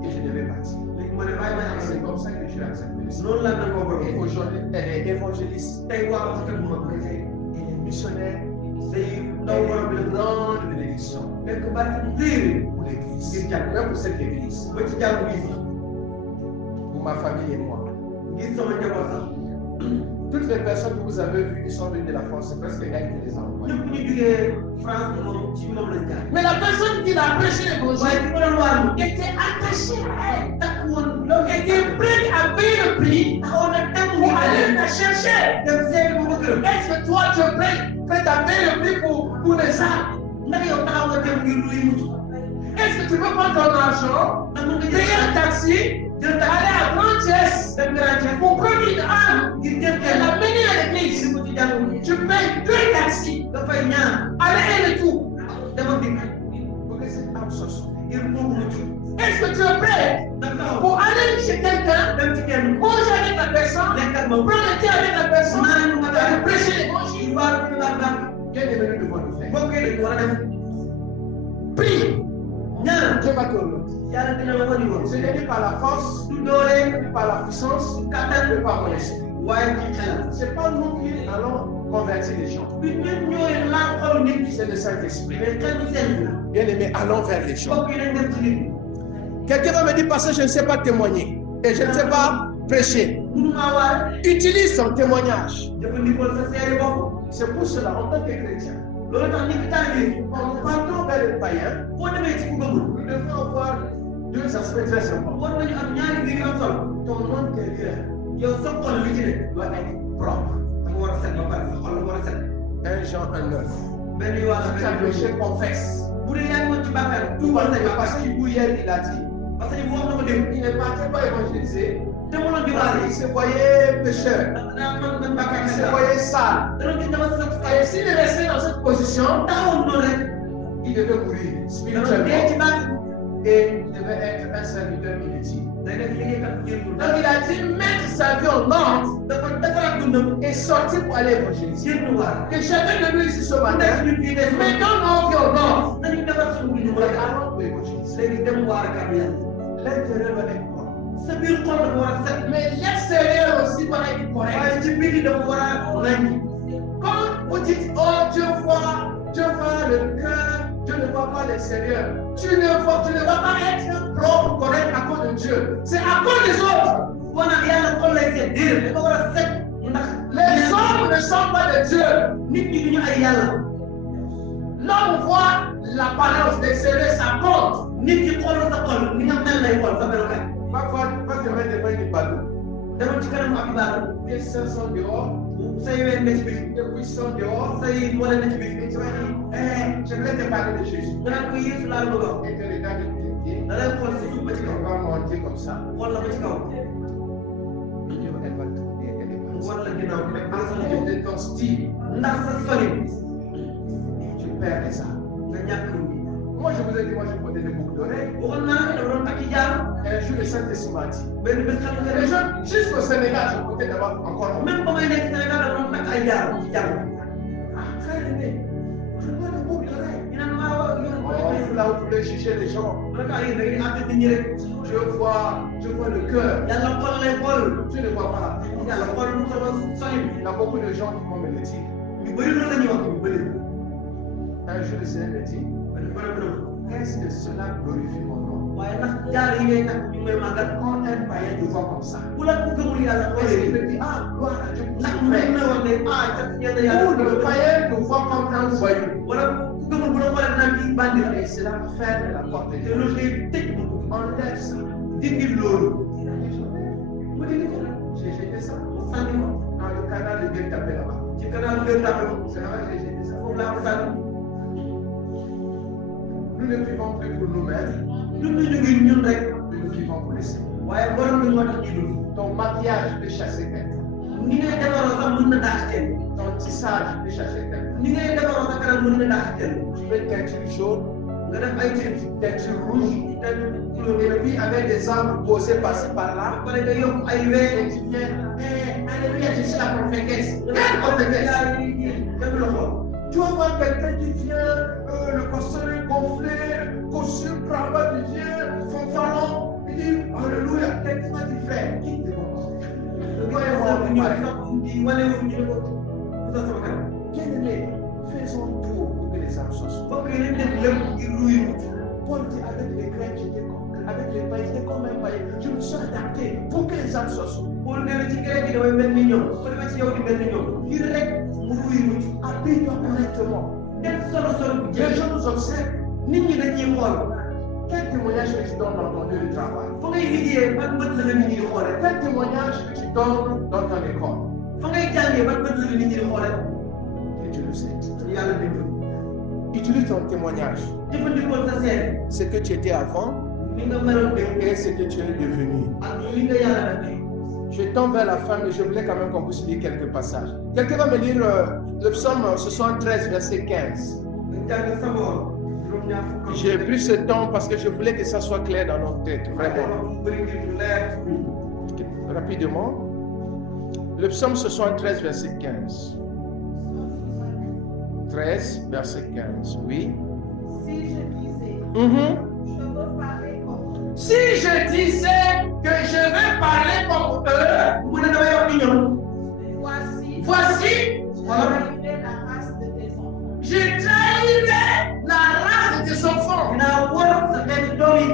Et je devais partir. léegi ma ne bàyyi ma Et ne c'est comme ça que j'ai accepté le Seigneur. noonu laa nangoo borom Et aujourd'hui, elle est évangéliste. tey waa wax dëgg ma Elle est missionnaire. day ndaw Elle borom bi est la grande bénédiction nekk barke bu réer pour l'église. ngir jàng Même pour cette église. ba ci jàng bi Pour ma famille et moi. ngir sama njaboot sax Toutes les personnes que vous avez vues qui sont venues de la France, c'est presque elle qui les a envoyées. ñëpp ñu jugee France moom ci moom lañ jaar Mais la personne qui l'a prêché waaye l'évangile ki ma doon waar mu était attachée à elle. takk woon Donc elle était prête à payer le prix taxawoon na dem pour aller la chercher. dem seeti bu ma gërëm Est-ce que toi tu es prêt à payer le prix pour les arbres? ndax yow taxaw nga dem ngir luy mucc Est-ce que tu peux prendre ton argent, ndax mën nga payer un taxi, jël aller à Grand Thiès dem garantie pour prendre une arme ngir jël et kenn la mener à di l'église? ko ci jàng Tu payes 2 taxis, nga fay ñaan aller et retour, dama dikk pour que cette arme soit sauvée. ngir boobu mucc Est-ce que tu es prêt ndax taxaw pour aller chez quelqu'un, dem ci kenn manger avec la personne, lekk ak moom prendre le thé avec la personne, naan ñu ma et prêcher yu l'évangile? baax yu baax baax Bien aimé, nous devons le faire. bokk yi dañu war a def Prie, ñaan Dieu va te le dire. yàlla dina la wani woon Ce n'est ni par la force, du doole ni par la puissance, kattan ni par mon esprit. waaye ci xelam Ce n'est pas nous qui allons convertir les gens. bi ñun ñooy laal xolu nit ñi C'est le Saint-Esprit. mais xel bu seen bi Bien aimé, allons vers les gens. bokk yi dañ dem ci nit ñi Quelqu'un va me dire, parce que je ne sais pas témoigner et je ne sais pas prêcher. mënu maa waar Utilise son témoignage. jëfandikoo sa seeri bopp C'est pour cela, en tant que chrétien, loolu tax nit ki tàngee quand nous partons vers le païen, boo demee ci ku gëmul nous devons avoir 2 aspects très importants. war nañu am ñaari mbir yu am solo Ton intérieur yow sa xol li ci ne doit être propre. dafa war a set ba pare sa xol dafa war a set 1 Jean 1,9. benn yu waa Si tu as péché, confesse. bu dee yaa ngi woon ci bàkkaar Tout tuubal sa parce bàkkaar qu'il hier, il a dit. parce que bu wax na ko dégg Il ne partait pas évangéliser. te mënoon di Parce waale qu'il se voyait pécheur. ndax daa man bàkkaar Il se sa voyait sale. dana gis dama sa Et s'il est resté dans cette position, taxawoon noonu rek il devait mourir dana dee ci spirituellement. bàkk Et il devait être un serviteur inutile. day def liggéeykat bu jël Donc il a dit mettre sa vie en ordre dafa defaraat dundam et sortir pour aller évangéliser. jënd waar Que chacun de nous ici ce matin, nekk ñu fii des mettons nos vies en ordre nañu defar suñu dund et mooy allons pour évangéliser. léegi dem waar ak am yàlla L'intérieur doit être propre. sa biir xol dafa war a set Mais l'extérieur aussi doit être correct. waaye ci biti dafa war a nañ Quand vous dites, oh Dieu voit le cœur, Dieu ne voit pas l'extérieur. Tu ne vas pas être propre, correct à cause de Dieu. C'est à cause des autres. boo naan yàlla xol lay seet déedéet dafa war a set ndax Les hommes ne sont pas de Dieu. nit ñi duñu ay yàlla L'homme voit l'apparence extérieure, ça compte. nit ñi xool sa xol ni nga mel lay xool sa melokaan Parfois, pas te mettre devant une bateau. demal ci kanam ak baalu Les seins sont dehors, say ween na ci biti les cuisses sont dehors. say mole na ci biti Et tu vas dire, je voulais te parler de Jésus. nga naan ko Yeesu laa la bëgg a wax Et tu regardes tes pieds. da lay xool si suuf ba ci On kaw va monter comme ça. xool la ba ci kaw Elle va tourner, elle est mu partie. war la ginnaaw bi rek À cause de ton style, ndax sa solin tu perds les âmes. nga ñàkk nit Moi, je vous ai dit, moi, je portais des boucles d'oreilles. waxoon naa la dafa doon takki jaar Un jour, le Saint-Esprit m'a dit, benn bés xam nga les gens, jusqu'au Sénégal, je portais d'abord encore un même ba may nekk Sénégal dafa doon takk ay jaar ci jàng Ah, frère aîné, je porte des boucles d'oreilles. ñu naan waaw Oh, là, vous voulez juger les gens. mu ne ko ay da ngeen àtte nit ñi rek Je vois le cœur. yàlla xool lay xool Tu ne vois pas la tête. yàlla xool mu sama solin Il y a beaucoup de gens qui vont me le dire. ñu bëri loolu la ñuy wax ñu bëri Un jour, le Seigneur me dit, benn bërëb est-ce que cela glorifie mon nom? waaye ndax jaar yi ngay takk ñu may màggal Quand un païen te voit comme ça, ku la ku gëmul yàlla est-ce qu'il xoolee me dit, ah, gloire à Dieu pour ndax ce mu frère? na wax ne ah kat yàlla Ou yàlla le païen te voit comme un voyou. wala ku gëmul bu la xoolee naan kii bandi la Et cela ferme la porte de te Dieu. loolu day tëj mu Enlève ça. dindi loolu Vous dites, j'ai jeté ça mu sànni ma dans le canal de Dieu tapé là-bas. ci kanam gën tàppe ma C'est là que j'ai jeté ça. foofu laa ko sànni Nous ne vivons plus pour nous-mêmes, ñun ñu jógee ñun rek mais nous vivons pour le Seigneur. waaye borom bi moo tax ñuy dund Ton maquillage peut chasser quelqu'un. ni ngay defaroo sax mën na daax kenn Ton tissage peut chasser quelqu'un. ni ngay defaroo sa kanam mën na daax kenn Tu veux une teinture jaune, nga def ay teinture rouge, et puis avec des arbres posés par-ci par-là. pare nga yokk ay weer Et tu viens, alléluia, je suis la prophétesse. Quelle prophétesse? def loxo Tu vas voir quelqu'un qui vient, le costume est gonflé, costume, cravate, il vient, fanfaron, il dit, alléluia, qu'est-ce que tu fais? Qui te Bien-aimé, faisons tout pour que les âmes soient sauvées. Paul dit avec les Grecs, j'étais comme avec les païens, j'étais comme un païen. Je me suis adapté pour que les âmes soient sauvées. Habille-toi correctement. Les gens nous observent. Quel témoignage que tu donnes dans ton lieu de travail? Quel témoignage que tu donnes dans ton école? Et tu le sais. Utilise ton témoignage. Ce que tu étais avant et ce que tu es devenu. Je tends vers la fin, mais je voulais quand même qu'on puisse lire quelques passages. Quelqu'un va me lire le psaume 73, verset 15. J'ai pris ce temps parce que je voulais que ça soit clair dans notre tête. Vraiment. Rapidement. Le psaume 73, verset 15. 13, verset 15. Oui. Si je disais que je vais parler comme eux, voici, je trahirai la race de tes enfants.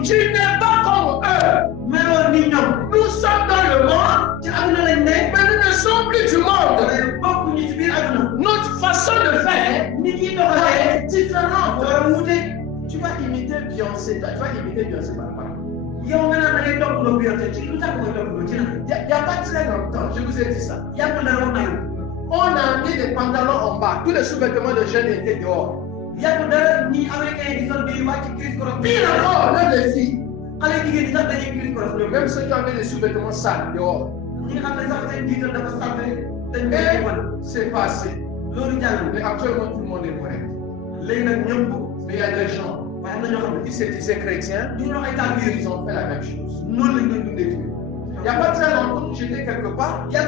Tu n'es pas comme eux. Nous sommes dans le monde, mais nous ne sommes plus du monde. Notre façon de faire est différente. Tu vas imiter Beyoncé. Tu vas imiter Beyoncé par rapport. Il n'y a pas très longtemps, je vous ai dit ça. On a mis des pantalons en bas. Tous les sous-vêtements de jeunes étaient dehors. Pire encore, même les filles. Même ceux qui avaient des sous-vêtements sales dehors. Et c'est passé. Mais actuellement, tout le monde est correct. Mais il y a des gens qui se disaient chrétiens, ils ont fait la même chose. Il n'y a pas très longtemps, j'étais quelque part. Les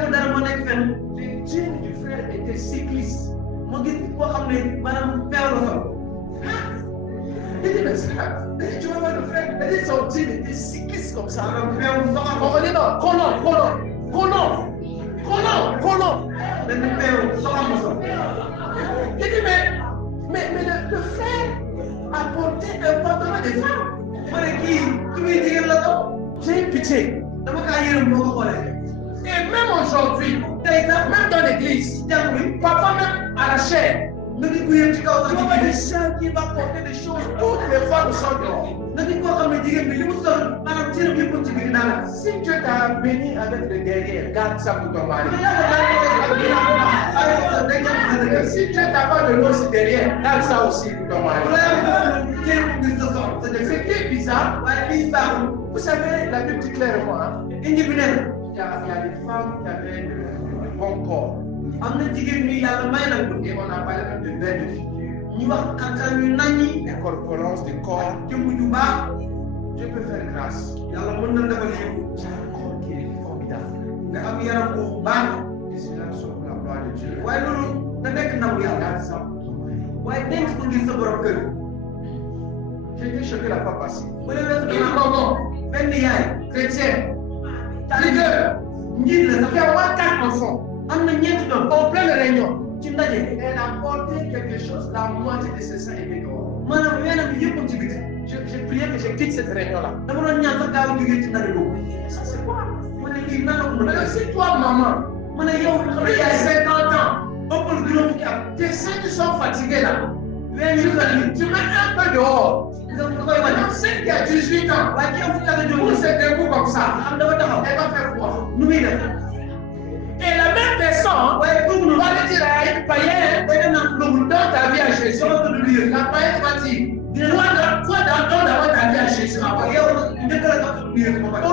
jeans du frère étaient cyclistes. Il dit, mais ça, tu vas voir le frère. Il dit, son jean était cycliste comme ça. On dit non, colon. Il dit, mais le frère a porté un pantalon de femme. J'ai eu pitié. Et même aujourd'hui, même dans l'église, papa même à la chair, tu vois des sœurs qui vont porter des choses, toutes les femmes sont dehors. Si Dieu t'a béni avec le derrière, garde ça pour ton mari. Si Dieu t'a pas de l'os derrière, garde ça aussi pour ton mari. Ce qui est bizarre, vous savez, la Bible dit clairement, il y a des femmes qui avaient de bons corps. Et on a parlé même de belles figures, des corpulences, des corps. Dieu peut faire grâce. J'ai un corps qui est formidable. Et cela soit pour la gloire de Dieu. Regarde ça pour ton mari. J'ai été choqué la fois passée. Chrétien, leader, qui a moins 4 enfants. En pleine réunion, elle a porté quelque chose, la moitié de ses seins étaient dehors. J'ai prié que je quitte cette réunion-là. Ça, c'est quoi? Mais si toi, maman, il y a 50 ans, tes seins qui sont fatigués là, tu mets un peu dehors. Maintenant, celle qui a 18 ans, pour se debout comme ça, elle va faire quoi? Et la même personne va lui dire à une païenne, dans ta vie à Jésus, la païenne va dire, toi d'abord ta vie à Jésus.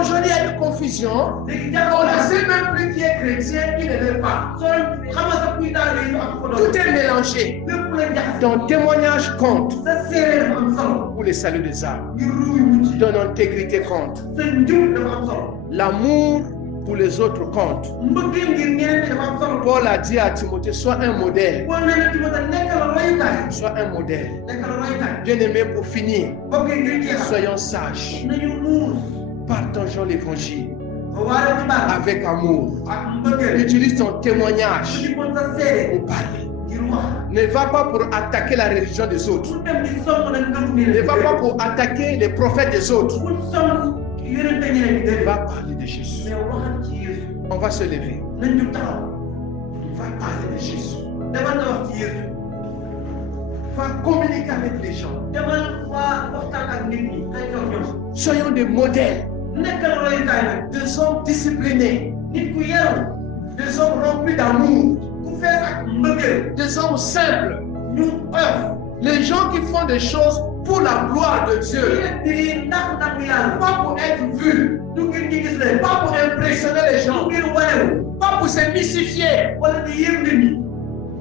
Aujourd'hui, il y a une confusion. confusion. léegi On ne jàppoo sait même plus qui est chrétien, qui ne l'est pas. soo xam nga sax kuy daal yi ak ko doon Tout est mélangé. lépp la jaxase Ton témoignage compte sa séeréer dafa am solo pour le salut des âmes. ngir ruuy mucc Ton intégrité compte. sa njub dafa am solo L'amour pour les autres compte. mbëggeel ngir ñeneen ñi dafa am solo Paul a dit à Timothée, sois un modèle. boo nee na Timothée nekk la royukaay Sois un modèle. nekk la royukaay Bien-aimé, pour finir, bëggee ngir jeexal soyons sages. nañu muus Partageons l'évangile ba waare ci baax avec amour. ak mbëggeel Utilise ton su témoignage di mën sa seede pour parler. ngir wax Ne va pas pour attaquer la religion des autres. bu dem di song nag ngëm ni Ne va pas pour attaquer les prophètes des autres. bu song yonente ñeneen ñi On va parler de Jésus. mais waxal ci Yeesu On va se lever. nañ ñu taxaw On va parler de Jésus. demal nga wax ci Yeesu Va communiquer avec les gens. demal waa waxtaan ak nit ñi ay ñoom ñoom Soyons des modèles. nekkal royukaay nag Des hommes disciplinés. nit ku yaru Des hommes remplis d'amour. ku fees ak mbëggeel Des hommes simples. ñu oyof Les gens qui font des choses pour la gloire de ñu Dieu. def di ndax yàlla Pas pour être vus. du ngir ñu gis leen Pas pour impressionner les du gens. ngir wanewu Pas pour se mystifier. wala di yëg nit ñi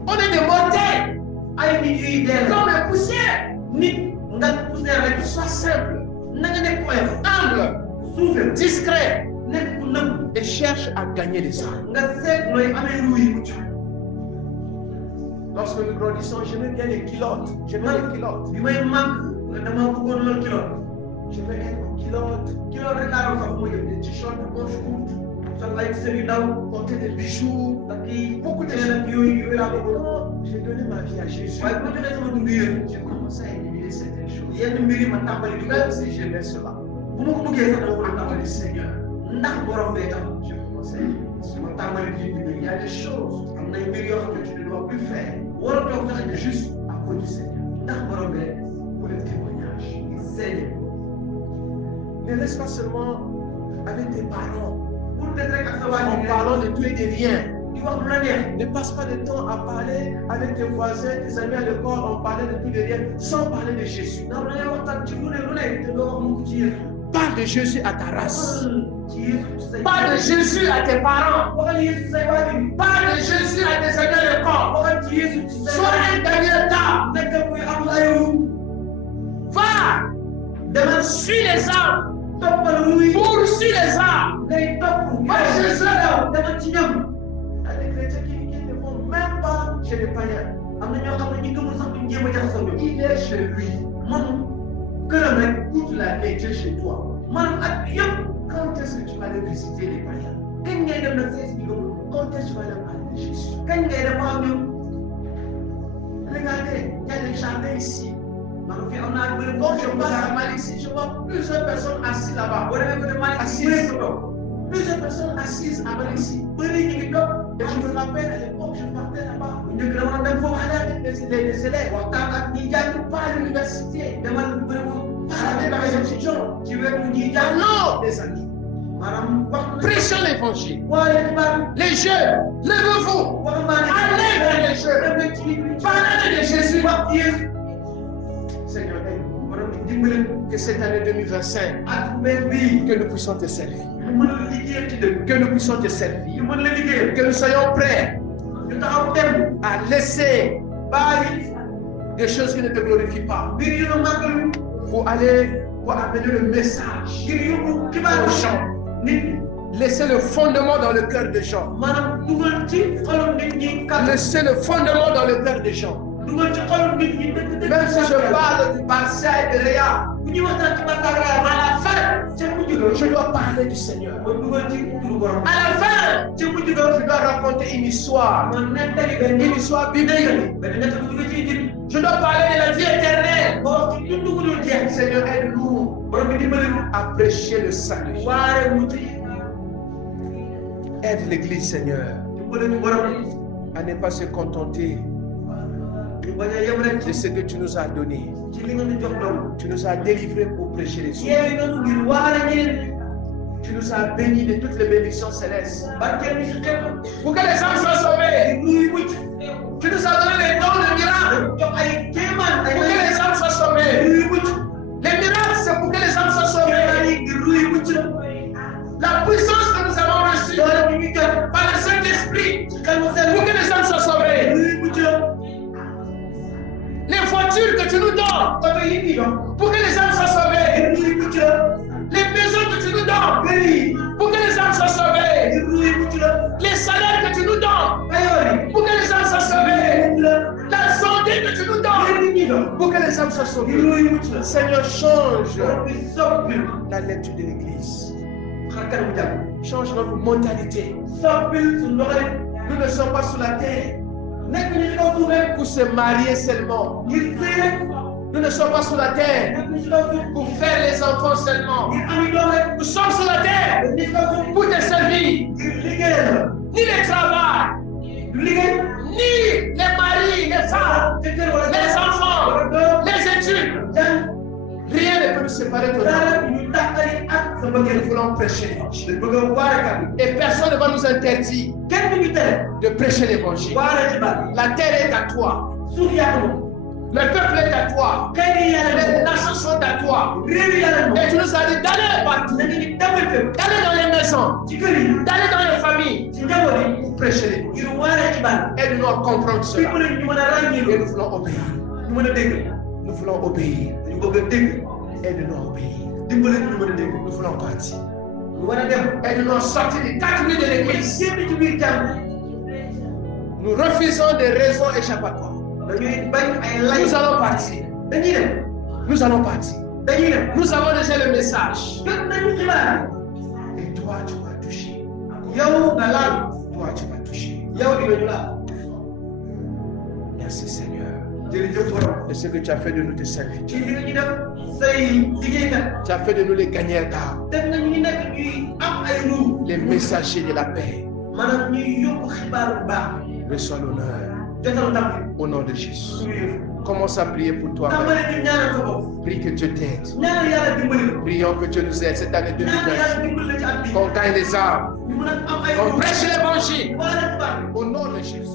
On est des modèles. ay nit yuy dee la Comme les poussières. nit nga poussière rek Sois simple, na nga nekk oyof humble, suufe discret nekk ku nëbb et cherche à gagner les âmes. nga seet looy amee ruu yi mucc Lorsque nous grandissons, j'aimais bien les culottes. J'aimais les culottes. bi may màgg nga dama bëggoon loolu kilo Je veux être en culotte, kilo rek laa doon sax moo jëm des t-shirts de manches courtes, sol ay sër yu ndaw porter des bijoux. ak kii Beaucoup de yeneen choses. ak yooyu laa bëggoon Quand j'ai donné ma vie à Jésus, waaye bu ma joxee sama dund yéen j'ai commencé à éliminer certaines choses. yenn mbir yi ma tàmbali di ko Même si j'aimais cela, bu ma ko bëggee sax dama ko à tàmbali le Seigneur, ndax borom bee tax j'ai commencé à éliminer cela. ma tàmbali di bind Il y a des choses am na mbir yoo xam que ne tu ne dois plus faire war a toog sax juste à cause du Seigneur. ndax borom bee Pour le témoignage. seede Ne reste pas seulement avec tes parents pour des rek ak sa waa en ji parlant de tout et de rien. di wax lu la neex Ne passe pas de temps à parler avec tes voisins, tes amis à l'école, en parlant de tout et de rien, sans parler de Jésus. ndax da ngay waxtaan ci lu ne te doo wax mu ko ci Yeesu Parle de Jésus à ta race. ci Yeesu ci say Parle de Jésus à tes parents. waxal Yeesu ci say waajur Parle de Jésus à tes amis à l'école. waxal ci Yeesu ci say Sois un gagnant d'âme. nekk kuy am ayu Va. demal Suis les âmes. toppal ruuy Poursuis les âmes. ngay topp Va chez eux. demal ci ñoom Il y a des chrétiens qui ne vont même pas chez les païens. am na ñoo xam ne ñu gëmul sax duñ jéem a jaxasoo ñoom Il est chez lui. moom këram rek Toute l'année, Dieu est chez toi. maanaam at bi yëpp Quand est-ce que tu vas aller visiter les païens? kañ ngay dem nag seet ñu gëmul Quand est-ce que tu vas aller parler de Jésus? kañ ngay dem ak ñoom Regardez, il y a des jardins ici. maanaam fii am naa bëri Quand je passe à Mali ici, je vois plusieurs personnes assises là-bas. boo demee côté Malick Assis. bëri ko toog Plusieurs personnes assises à Mali ici. bëri ñu ngi toog Et je me rappelle à l'époque, je partais là-bas. bu njëkk dama doon dem foofu Avec les élèves, waxtaan ak ñi jàng pas à l'université, demal bëri bu avec les étudiants. ci wetu ñi jàng Non, les amis. maanaam wax Prêchons l'évangile. waaye xibaar Les jeunes, levez-vous. waxambaane Allez vers les jeunes. dem leen ci nit ñi Parlez de Jésus. wax ci Yeesu Seigneur, aide-nous. borom bi dimbali Que cette année 2025, at bu bees bii que nous puissions te servir. ñu mën la liggéeyal ci dëgg Que nous puissions te ñu servir. mën la liggéeyal Que nous soyons prêts ñu taxaw dem à laisser bàyyi des choses qui ne te glorifient pas mbir yu la màggalu pour aller, pour amener le message ngir yóbbu xibaar aux gens. nit ñi Laisser le fondement dans le cœur des gens. maanaam dugal ci xolu nit ñi kàddu Laisser le fondement dans le cœur des gens. dugal ci xolu nit ñi dëgg Même si je parle du Barça et de Réa, bu ñuy waxtaan ci Barça Real à la fin, ca mujj ga je dois parler du Seigneur. ma dugal ci turu borom À la fin, ca mujj ga je dois raconter une histoire. ma nettali Une histoire biblique. benn nettali bu jóge ci Injil Je dois parler de la vie éternelle. ba wax ci dund gu dul jeex Seigneur, aide-nous borom bi dimbali ñu à prêcher le salut. waare mu ci Aide l'Église, Seigneur, dimbali ñu borom à ne pas se contenter ñu bañ a yem rek de ce que tu nous as donné. ci li nga ñu jox doom Tu nous as délivrés pour prêcher les autres. yeewi nañu ngir waare ñeneen Tu nous as bénis de toutes les bénédictions célestes. barkeel ñu si xeetu Pour que les âmes soient sauvées. luy mucc Tu nous as donné les dons de miracles. jox ay kéemaan Pour que ay les âmes soient sauvées. luy mucc Les miracles, c'est pour que les âmes soient kéemaan sauvées. yi ngir luy mucc La puissance bëri xel mu sell pour que les âmes soient sauvées. luy mucc la Les voitures que tu nous donnes oto yi ñuy dox pour que les âmes soient sauvées. luy mucc la Les maisons que tu nous donnes kër yi pour que les âmes soient sauvées. luy mucc la Les salaires que tu nous donnes payoor yi pour que les âmes soient sauvées. luy mucc la La santé que tu nous donnes kër yi ñuy dox pour que les âmes soient sauvées. luy mucc la Seigneur, change bi soppil la lecture de l'église. xar kanam jàmm Change notre mentalité. soppil suñu doxalin Nous ne sommes pas sur la terre nekk ñu ci kaw suuf rek pour se marier seulement. ngir sëy rek Nous ne sommes pas sur la terre nekk ñu ci kaw suuf pour faire les enfants seulement. ngir am i doom rek Nous sommes sur la terre dañ ci kaw suuf pour te servir. ngir liggéeyal la Ni les travail, du liggéey ni les maris, les femmes, jëkkër wala les enfants, wala doom les études. jàng Rien ne peut nous séparer de toi. dara ñu tàqali ak sa Nous bëggeel voulons prêcher. dañ bëgg a waare kat Et personne ne va nous interdire kenn du ñu tere de prêcher l'évangile. waare ci baat La terre est à toi. suuf yaa ko moom Le peuple est à toi. kay yi yàlla Les moom nations sont à toi. réew yi yàlla moom Et tu nous as dit d'aller partout. nañu ni demal fépp D'aller dans les maisons. ci kër yi D'aller dans les familles. ci njaboot yi Pour prêcher l'évangile. ngir waare ci baat Aide-nous à comprendre fi cela. mu ne ñu mën a Et ràññee nous voulons obéir. ñu mën a dégg Nous voulons obéir. ñu bëgg a dégg Aide-nous à obéir. dimbali ñu mën a dégg Nous voulons partir. ñu war a dem Aide-nous à sortir des 4 minutes de l'église. génn ci biir jàmm Nous refusons des raisons échappatoires. dañuy bañ ay lay Nous allons partir. dañuy dem Nous allons partir. dañuy dem Nous avons déjà le message. jot nañu xibaar Et toi, tu vas toucher. yow nga laal Toi, tu vas toucher. yow di nga ñu laal Merci Seigneur. jërëjëf borom De ce que tu as fait de nous tes ci serviteurs. li nga ñu def say liggéeykat Tu as fait de nous les gagnants d'âme. def nañu ñu nekk ñuy am ay ruu Les messagers de la paix. maanaam ñuy yóbbu xibaar bu baax Reçois l'honneur. jotal ndam Au nom de Jésus. suñu yëf Commence à prier pour toi. tàmbali ñu ñaanal sa bopp Prie que Dieu t'aide. ñaanal yàlla dimbali la Prions que Dieu nous aide cette année ñaanal 2020. yàlla dimbali la ci at bi Qu'on gagne les âmes. ñu mën a am ay Qu'on ruu prêche l'évangile. wala xibaar Au nom de Jésus.